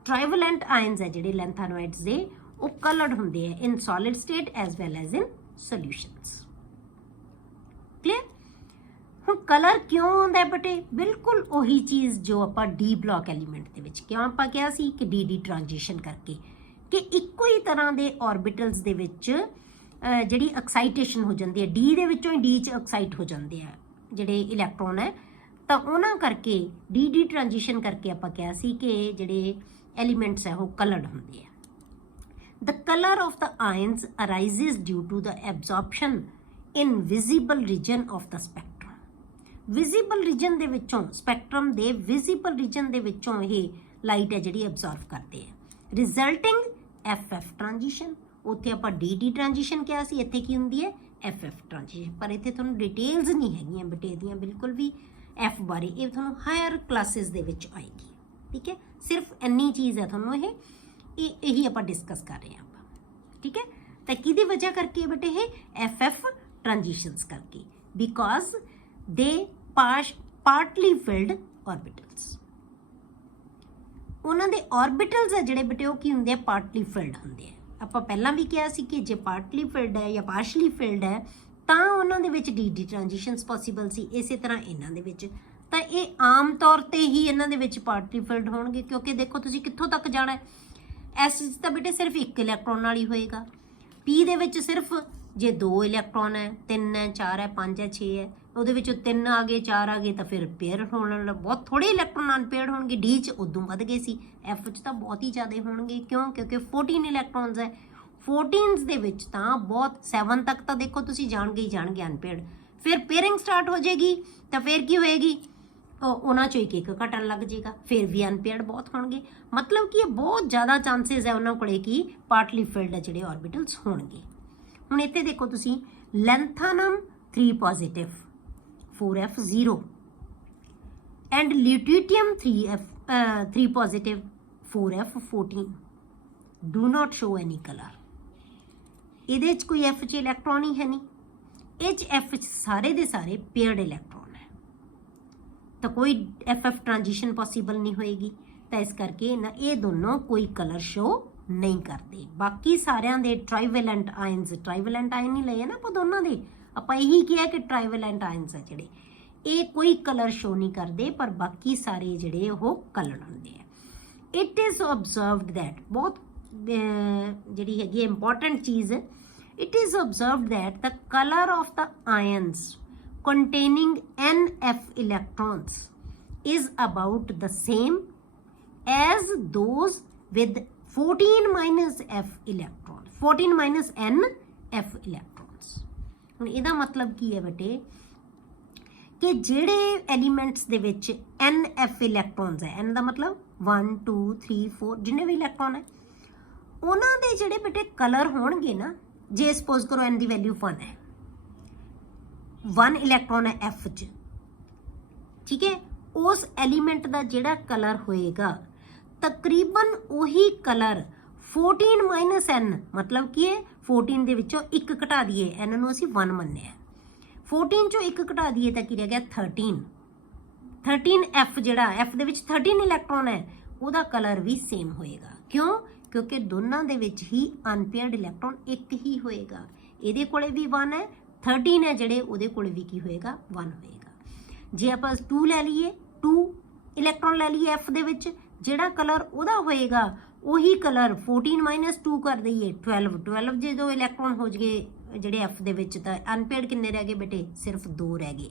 trivalent ions है जेडे lanthanoids दे वो colored होंगे हैं in solid state as well as in solutions। clear? ਹੁਣ ਕਲਰ ਕਿਉਂ ਆਉਂਦਾ ਬੇਟੇ? ਬਿਲਕੁਲ ਉਹੀ ਚੀਜ਼ ਜੋ ਆਪਾਂ ਡੀ ਬਲਾਕ ਐਲੀਮੈਂਟ ਦੇ ਵਿੱਚ ਕਿਉਂ ਆਪਾਂ ਕਿਹਾ ਸੀ ਕਿ ਡੀ ਟ੍ਰਾਂਜੀਸ਼ਨ ਕਰਕੇ, ਕਿ ਇੱਕੋ ਹੀ ਤਰ੍ਹਾਂ ਦੇ ਆਰਬਿਟਲਸ ਦੇ ਵਿੱਚ ਜਿਹੜੀ ਐਕਸਾਈਟੇਸ਼ਨ ਹੋ ਜਾਂਦੀ ਹੈ, ਡੀ ਦੇ ਵਿੱਚੋਂ ਹੀ ਡੀ 'ਚ ਐਕਸਾਈਟ ਹੋ ਜਾਂਦੇ ਆ ਜਿਹੜੇ ਇਲੈਕਟ੍ਰੋਨ ਹੈ, ਤਾਂ ਉਹਨਾਂ ਕਰਕੇ ਡੀ ਟ੍ਰਾਂਜੀਸ਼ਨ ਕਰਕੇ ਆਪਾਂ ਕਿਹਾ ਸੀ ਕਿ ਜਿਹੜੇ ਐਲੀਮੈਂਟਸ ਹੈ ਉਹ ਕਲਰਡ ਹੁੰਦੇ ਆ। The colour of the ions arises due to the absorption in visible region of the spectrum. Visible region ਦੇ ਵਿੱਚੋਂ, ਸਪੈਕਟਰਮ ਦੇ ਵਿਜ਼ੀਬਲ ਰੀਜਨ ਦੇ ਵਿੱਚੋਂ ਇਹ ਲਾਈਟ ਹੈ ਜਿਹੜੀ ਅਬਜ਼ਰਵ ਕਰਦੇ ਆ, ਰਿਜ਼ਲਟਿੰਗ ਐਫ ਟ੍ਰਾਂਜੀਸ਼ਨ। ਉੱਥੇ ਆਪਾਂ ਡੀ ਟ੍ਰਾਂਜੀਸ਼ਨ ਕਿਹਾ ਸੀ, ਇੱਥੇ ਕੀ ਹੁੰਦੀ ਹੈ ਐਫ ਟ੍ਰਾਂਜੀਸ਼ਨ, ਪਰ ਇੱਥੇ ਤੁਹਾਨੂੰ ਡਿਟੇਲਸ ਨਹੀਂ ਹੈਗੀਆਂ ਬੇਟੇ ਇਹਦੀਆਂ ਬਿਲਕੁਲ ਵੀ ਐਫ ਬਾਰੇ, ਇਹ ਤੁਹਾਨੂੰ ਹਾਇਰ ਕਲਾਸਿਸ ਦੇ ਵਿੱਚ ਆਏਗੀ, ਠੀਕ ਹੈ। ਸਿਰਫ ਇੰਨੀ ਚੀਜ਼ ਹੈ ਤੁਹਾਨੂੰ ਇਹੀ ਆਪਾਂ ਡਿਸਕਸ ਕਰ ਰਹੇ ਹਾਂ ਆਪਾਂ, ਠੀਕ ਹੈ। ਤਾਂ ਕਿਹਦੀ ਵਜ੍ਹਾ ਕਰਕੇ ਬੇਟੇ ਇਹ ਐਫ ਟ੍ਰਾਂਜੀਸ਼ਨਸ ਕਰਕੇ, because they partly filled orbitals, ਉਹਨਾਂ ਦੇ orbitals ਹੈ ਜਿਹੜੇ ਬੇਟੇ ਉਹ ਕੀ ਹੁੰਦੇ ਆ partly filled ਹੁੰਦੇ ਆ। ਆਪਾਂ ਪਹਿਲਾਂ ਵੀ ਕਿਹਾ ਸੀ ਕਿ ਜੇ partly filled ਹੈ ਜਾਂ partially filled ਹੈ ਤਾਂ ਉਹਨਾਂ ਦੇ ਵਿੱਚ ਡੀ ਟ੍ਰਾਂਜੀਸ਼ਨਸ ਪੋਸੀਬਲ ਸੀ, ਇਸੇ ਤਰ੍ਹਾਂ ਇਹਨਾਂ ਦੇ ਵਿੱਚ ਤਾਂ ਇਹ ਆਮ ਤੌਰ ਤੇ ਹੀ ਇਹਨਾਂ ਦੇ ਵਿੱਚ partly filled ਹੋਣਗੇ, ਕਿਉਂਕਿ ਦੇਖੋ ਤੁਸੀਂ ਕਿੱਥੋਂ ਤੱਕ ਜਾਣਾ ਹੈ, ਐਸ ਵਿੱਚ ਤਾਂ ਬੇਟੇ ਸਿਰਫ 1 ਇਲੈਕਟ੍ਰੋਨ ਨਾਲ ਹੀ ਹੋਏਗਾ, ਪੀ ਦੇ ਵਿੱਚ ਸਿਰਫ ਜੇ 2 ਇਲੈਕਟ੍ਰੋਨ ਹੈ, 3 ਹੈ, 4 ਹੈ, 5 ਹੈ, 6 ਹੈ, ਉਹਦੇ ਵਿੱਚੋਂ 3 ਆ ਗਏ, 4 ਆ ਗਏ ਤਾਂ ਫਿਰ ਪੇਅਰ ਹੋਣ, ਬਹੁਤ ਥੋੜੇ ਇਲੈਕਟ੍ਰੋਨ ਅਨਪੇਅਰਡ ਹੋਣਗੇ। ਡੀ 'ਚ ਉਦੋਂ ਵੱਧ ਗਏ ਸੀ, ਐਫ 'ਚ ਤਾਂ ਬਹੁਤ ਹੀ ਜ਼ਿਆਦਾ ਹੋਣਗੇ। ਕਿਉਂ? ਕਿਉਂਕਿ 14 ਇਲੈਕਟ੍ਰੋਨਸ ਹੈ, 14 ਦੇ ਵਿੱਚ ਤਾਂ ਬਹੁਤ 7 ਤੱਕ ਤਾਂ ਦੇਖੋ ਤੁਸੀਂ ਜਾਣਗੇ ਅਨਪੇਅਰਡ, ਫਿਰ ਪੇਅਰਿੰਗ ਸਟਾਰਟ ਹੋ ਜਾਏਗੀ ਤਾਂ ਫਿਰ ਕੀ ਹੋਏਗੀ, ਉਹਨਾਂ 'ਚੋਂ ਇੱਕ ਘਟਣ ਲੱਗ ਜਾਏਗਾ, ਫਿਰ ਵੀ ਅਨਪੇਅਰਡ ਬਹੁਤ ਹੋਣਗੇ। ਮਤਲਬ ਕਿ ਇਹ ਬਹੁਤ ਜ਼ਿਆਦਾ ਚਾਂਸਸ ਹੈ ਉਹਨਾਂ ਕੋਲੇ ਕਿ ਪਾਰਟਲੀ ਫਿਲਡ ਹੈ ਜਿਹੜੇ ਆਰਬਿਟਲਸ ਹੋਣਗੇ। ਹੁਣ ਇੱਥੇ ਦੇਖੋ ਤੁਸੀਂ ਲੈਂਥਾਨਮ 3 positive 4f0 and lutetium 3 positive 4f14 do not show any color। ਇਹਦੇ 'ਚ ਕੋਈ f 'ਚ ਇਲੈਕਟ੍ਰੋਨ ਹੀ ਹੈ ਨਹੀਂ, ਇਹ 'ਚ f 'ਚ ਸਾਰੇ ਦੇ ਸਾਰੇ ਪੇਅਰਡ ਇਲੈਕਟ੍ਰੋਨ ਹੈ, ਤਾਂ ਕੋਈ FF ट्रांजिशन पॉसिबल नहीं होएगी। ਤਾਂ ਇਸ ਕਰਕੇ ਇਹ ਦੋਨੋਂ ਕੋਈ ਕਲਰ ਸ਼ੋ ਨਹੀਂ ਕਰਦੇ। ਬਾਕੀ ਸਾਰਿਆਂ ਦੇ ਟ੍ਰਾਈਵੈਲੈਂਟ ਆਇਨਸ, ਟ੍ਰਾਈਵੈਲੈਂਟ ਆਇਨ ਨਹੀਂ ਲਏ ਨਾ ਆਪਾਂ ਦੋਨਾਂ ਦੇ, ਆਪਾਂ ਇਹੀ ਕਿਹਾ ਕਿ ਟ੍ਰਾਈਵੈਲੈਂਟ ਆਇਨਸ ਆ ਜਿਹੜੇ, ਇਹ ਕੋਈ ਕਲਰ ਸ਼ੋ ਨਹੀਂ ਕਰਦੇ, ਪਰ ਬਾਕੀ ਸਾਰੇ ਜਿਹੜੇ ਉਹ ਕਲਰ ਹੁੰਦੇ ਆ। ਇਟ ਇਜ਼ ਓਬਜ਼ਰਵਡ ਦੈਟ, ਬਹੁਤ ਜਿਹੜੀ ਹੈਗੀ ਇੰਪੋਰਟੈਂਟ ਚੀਜ਼, it is observed that the colour of the ions containing NF electrons is about the same as those with 14 minus F electrons, 14 minus NF electrons। ਹੁਣ ਇਹਦਾ ਮਤਲਬ ਕੀ ਹੈ ਬੇਟੇ ਕਿ ਜਿਹੜੇ ਐਲੀਮੈਂਟਸ ਦੇ ਵਿੱਚ NF ਇਲੈਕਟ੍ਰੋਨਸ ਹੈ, N ਦਾ ਮਤਲਬ 1 2 3 4 ਜਿੰਨੇ ਵੀ ਇਲੈਕਟ੍ਰੋਨ ਹੈ, ਉਹਨਾਂ ਦੇ ਜਿਹੜੇ ਬੇਟੇ ਕਲਰ ਹੋਣਗੇ ਨਾ, ਜੇ ਸਪੋਜ਼ ਕਰੋ N ਦੀ ਵੈਲਿਊ 1 ਹੈ, 1 ਇਲੈਕਟ੍ਰੋਨ ਹੈ F 'ਚ, ਠੀਕ ਹੈ, ਉਸ ਐਲੀਮੈਂਟ ਦਾ ਜਿਹੜਾ ਕਲਰ ਹੋਏਗਾ ਤਕਰੀਬਨ ਉਹੀ ਕਲਰ 14 ਮਾਈਨਸ N, ਮਤਲਬ ਕੀ ਹੈ 14 ਦੇ ਵਿੱਚੋਂ 1 ਘਟਾ ਦਈਏ, N ਨੂੰ ਅਸੀਂ 1 ਮੰਨਿਆ, 14 ਚੋਂ 1 ਘਟਾ ਦਈਏ ਤਾਂ ਕੀ ਰਹਿ ਗਿਆ 13, 13 F ਜਿਹੜਾ F ਦੇ ਵਿੱਚ 13 ਇਲੈਕਟ੍ਰੋਨ ਹੈ, ਉਹਦਾ ਕਲਰ ਵੀ ਸੇਮ ਹੋਏਗਾ। ਕਿਉਂ? ਕਿਉਂਕਿ ਦੋਨਾਂ ਦੇ ਵਿੱਚ ਹੀ ਅਨਪੇਅਰਡ ਇਲੈਕਟ੍ਰੋਨ ਇੱਕ ਹੀ ਹੋਏਗਾ, ਇਹਦੇ ਕੋਲੇ ਵੀ 1 ਹੈ, 13 ਹੈ ਜਿਹੜੇ, ਉਹਦੇ ਕੋਲ ਵੀ ਕੀ ਹੋਏਗਾ 1 ਹੋਏਗਾ। ਜੇ ਆਪਾਂ 2 ਲੈ ਲਈਏ, 2 ਇਲੈਕਟ੍ਰੋਨ ਲੈ ਲਈਏ F ਦੇ ਵਿੱਚ, ਜਿਹੜਾ ਕਲਰ ਉਹਦਾ ਹੋਏਗਾ ਉਹੀ ਕਲਰ 14 ਮਾਈਨਸ 2 ਕਰ ਦਈਏ 12, 12 ਜਦੋਂ ਇਲੈਕਟ੍ਰੋਨ ਹੋ ਜਗੇ ਜਿਹੜੇ F ਦੇ ਵਿੱਚ, ਤਾਂ ਅਨਪੇਅਰਡ ਕਿੰਨੇ ਰਹਿ ਗਏ ਬੇਟੇ? ਸਿਰਫ 2 ਰਹਿ ਗਏ।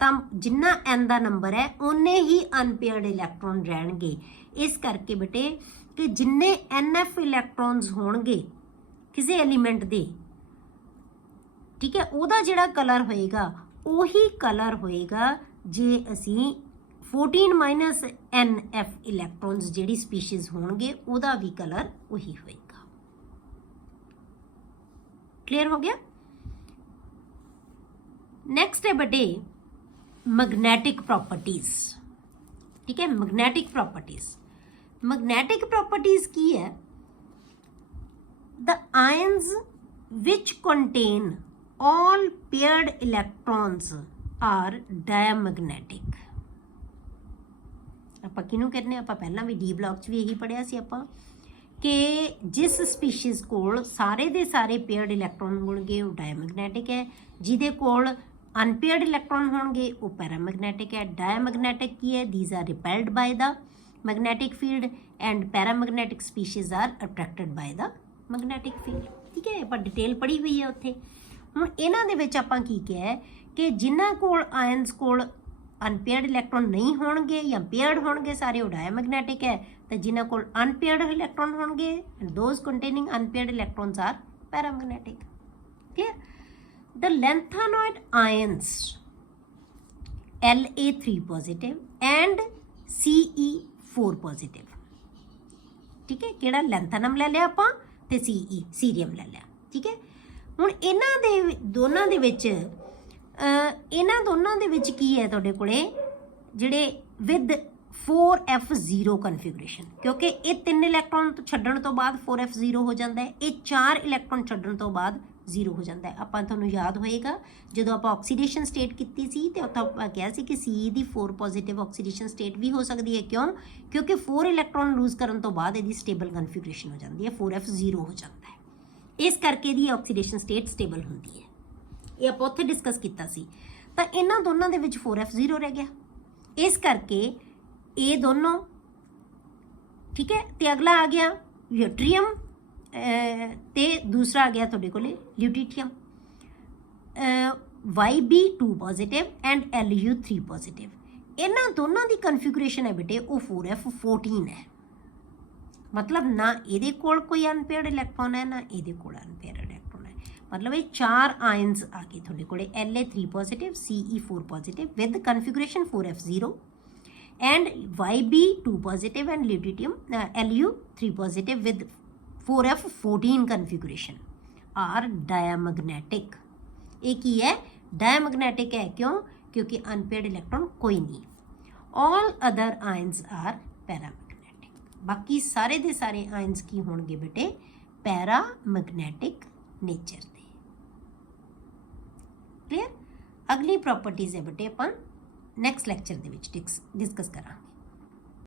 ਤਾਂ ਜਿੰਨਾ N ਦਾ ਨੰਬਰ ਹੈ ਉਨੇ ਹੀ ਅਨਪੇਅਰਡ ਇਲੈਕਟ੍ਰੋਨ ਰਹਿਣਗੇ। ਇਸ ਕਰਕੇ ਬੇਟੇ ਕਿ ਜਿੰਨੇ NF ਇਲੈਕਟ੍ਰੋਨਸ ਹੋਣਗੇ ਕਿਸੇ ਐਲੀਮੈਂਟ ਦੇ, ਠੀਕ ਹੈ, ਉਹਦਾ ਜਿਹੜਾ ਕਲਰ ਹੋਏਗਾ ਉਹੀ ਕਲਰ ਹੋਏਗਾ ਜੇ ਅਸੀਂ 14 ਮਾਈਨਸ NF ਇਲੈਕਟ੍ਰੋਨਸ ਜਿਹੜੀ ਸਪੀਸ਼ੀਜ਼ ਹੋਣਗੇ ਉਹਦਾ ਵੀ ਕਲਰ ਉਹੀ ਹੋਏਗਾ। ਕਲੀਅਰ ਹੋ ਗਿਆ? ਨੈਕਸਟ ਹੈ ਬੇਟੇ ਮੈਗਨੈਟਿਕ ਪ੍ਰੋਪਰਟੀਜ਼, ਠੀਕ ਹੈ, ਮੈਗਨੈਟਿਕ ਪ੍ਰੋਪਰਟੀਜ਼। ਮੈਗਨੈਟਿਕ ਪ੍ਰੋਪਰਟੀਜ਼ ਕੀ ਹੈ? ਦ ions which contain all paired electrons are diamagnetic। ਆਪਾਂ ਕਿਹਨੂੰ ਕਹਿੰਦੇ ਆਪਾਂ ਪਹਿਲਾਂ ਵੀ ਡੀ ਬਲੌਕ 'ਚ ਵੀ ਇਹੀ ਪੜ੍ਹਿਆ ਸੀ ਆਪਾਂ ਕਿ ਜਿਸ ਸਪੀਸ਼ੀਜ਼ ਕੋਲ ਸਾਰੇ ਦੇ ਸਾਰੇ ਪੇਅਰਡ ਇਲੈਕਟ੍ਰੋਨ ਹੋਣਗੇ ਉਹ ਡਾਇਮੈਗਨੈਟਿਕ ਹੈ, ਜਿਹਦੇ ਕੋਲ ਅਨਪੇਅਰਡ ਇਲੈਕਟ੍ਰੋਨ ਹੋਣਗੇ ਉਹ ਪੈਰਾਮੈਗਨੈਟਿਕ ਹੈ। ਡਾਇਮੈਗਨੈਟਿਕ ਕੀ ਹੈ? these are repelled by the magnetic field and paramagnetic species are attracted by the magnetic field। ਠੀਕ ਹੈ, ਆਪਾਂ ਡਿਟੇਲ ਪੜ੍ਹੀ ਹੋਈ ਹੈ ਉੱਥੇ। ਹੁਣ ਇਹਨਾਂ ਦੇ ਵਿੱਚ ਆਪਾਂ ਕੀ ਕਿਹਾ ਕਿ ਜਿਨ੍ਹਾਂ ਕੋਲ ਆਇਨਸ ਕੋਲ ਅਨਪੇਅਰਡ ਇਲੈਕਟ੍ਰੋਨ ਨਹੀਂ ਹੋਣਗੇ ਜਾਂ ਪੇਅਰਡ ਹੋਣਗੇ ਸਾਰੇ, ਉਹ ਡਾਇਮੈਗਨੈਟਿਕ ਹੈ, ਤੇ ਜਿਨ੍ਹਾਂ ਕੋਲ ਅਨਪੇਅਰਡ ਇਲੈਕਟ੍ਰੋਨ ਹੋਣਗੇ ਦੋਜ਼ ਕੰਟੇਨਿੰਗ ਅਨਪੇਅਰਡ ਇਲੈਕਟ੍ਰੋਨਸ ਆਰ ਪੈਰਾਮੈਗਨੈਟਿਕ। ਠੀਕ ਹੈ, the lanthanoid ions La3 positive and Ce4 positive। ਠੀਕ ਹੈ, ਕਿਹੜਾ? ਲੈਂਥਨਮ ਲੈ ਲਿਆ ਆਪਾਂ ਤੇ Ce ਸੀਰੀਅਮ ਲੈ ਲਿਆ। ਠੀਕ ਹੈ, ਹੁਣ ਇਹਨਾਂ ਦੇ ਦੋਨਾਂ ਦੇ ਵਿੱਚ ਕੀ ਹੈ ਤੁਹਾਡੇ ਕੋਲੇ ਜਿਹੜੇ ਵਿਦ 4f0 ਕਨਫਿਗਰੇਸ਼ਨ, ਕਿਉਂਕਿ ਇਹ 3 ਇਲੈਕਟ੍ਰੋਨ ਛੱਡਣ ਤੋਂ ਬਾਅਦ 4f0 ਹੋ ਜਾਂਦਾ ਹੈ, ਇਹ 4 ਇਲੈਕਟ੍ਰੋਨ ਛੱਡਣ ਤੋਂ ਬਾਅਦ 0 ਹੋ ਜਾਂਦਾ ਹੈ। ਆਪਾਂ ਤੁਹਾਨੂੰ ਯਾਦ ਹੋਏਗਾ ਜਦੋਂ ਆਪਾਂ ਆਕਸੀਡੇਸ਼ਨ ਸਟੇਟ ਕੀਤੀ ਸੀ ਤੇ ਉੱਥੇ ਆਪਾਂ ਕਿਹਾ ਸੀ ਕਿ Ce ਦੀ 4 ਪੋਜ਼ਿਟਿਵ ਆਕਸੀਡੇਸ਼ਨ ਸਟੇਟ ਵੀ ਹੋ ਸਕਦੀ ਹੈ। ਕਿਉਂ? ਕਿਉਂਕਿ 4 ਇਲੈਕਟ੍ਰੋਨ ਲੂਜ਼ ਕਰਨ ਤੋਂ ਬਾਅਦ ਇਹਦੀ ਸਟੇਬਲ ਕਨਫਿਗਰੇਸ਼ਨ ਹੋ ਜਾਂਦੀ ਹੈ, 4f0 ਹੋ ਜਾਂਦਾ ਹੈ। ਇਸ ਕਰਕੇ ਇਹਦੀ ਆਕਸੀਡੇਸ਼ਨ ਸਟੇਟ ਸਟੇਬਲ ਹੁੰਦੀ ਹੈ। ਇਹ ਆਪਾਂ ਉੱਥੇ ਡਿਸਕਸ ਕੀਤਾ ਸੀ। ਤਾਂ ਇਹਨਾਂ ਦੋਨਾਂ ਦੇ ਵਿੱਚ 4f0 ਰਹਿ ਗਿਆ, ਇਸ ਕਰਕੇ ਇਹ ਦੋਨੋਂ, ਠੀਕ ਹੈ, ਤੇ ਅਗਲਾ ਆ ਗਿਆ ਯੂਟਰੀਅਮ ਤੇ ਦੂਸਰਾ ਆ ਗਿਆ ਤੁਹਾਡੇ ਕੋਲੇ ਲਿਊਟੀਟੀਅਮ। YB2 positive and LU3 positive. ਇਹਨਾਂ ਦੋਨਾਂ ਦੀ ਕਨਫਿਗਰੇਸ਼ਨ ਹੈ ਬੇਟੇ ਉਹ 4f14 ਹੈ। ਮਤਲਬ ਨਾ ਇਹਦੇ ਕੋਲ ਕੋਈ ਅਨਪੇਅਰਡ ਇਲੈਕਟ੍ਰੋਨ ਹੈ ਨਾ ਇਹਦੇ ਕੋਲ ਅਨਪੇਅਰਡ ਇਲੈਕਟ੍ਰੋਨ ਹੈ। ਮਤਲਬ ਇਹ 4 ਆਇਨਸ ਆ ਗਏ ਤੁਹਾਡੇ ਕੋਲੇ, La3 positive, Ce4 positive with configuration 4f0 and YB2 positive and lutetium Lu3 positive with 4f14 configuration are diamagnetic। ਇਹ ਕੀ ਹੈ? diamagnetic ਹੈ। ਕਿਉਂ? ਕਿਉਂਕਿ ਅਨਪੇਅਰਡ ਇਲੈਕਟ੍ਰੋਨ ਕੋਈ ਨਹੀਂ। all other ions are paramagnetic। ਬਾਕੀ ਸਾਰੇ ਦੇ ਸਾਰੇ ਆਇਨਸ ਕੀ ਹੋਣਗੇ ਬੇਟੇ? ਪੈਰਾਮੈਗਨੈਟਿਕ ਨੇਚਰ ਦੇ। ਕਲੀਅਰ? ਅਗਲੀ ਪ੍ਰੋਪਰਟੀਜ਼ ਹੈ ਬੇਟੇ ਆਪਾਂ ਨੈਕਸਟ ਲੈਕਚਰ ਦੇ ਵਿੱਚ ਡਿਸਕਸ ਕਰਾਂਗੇ।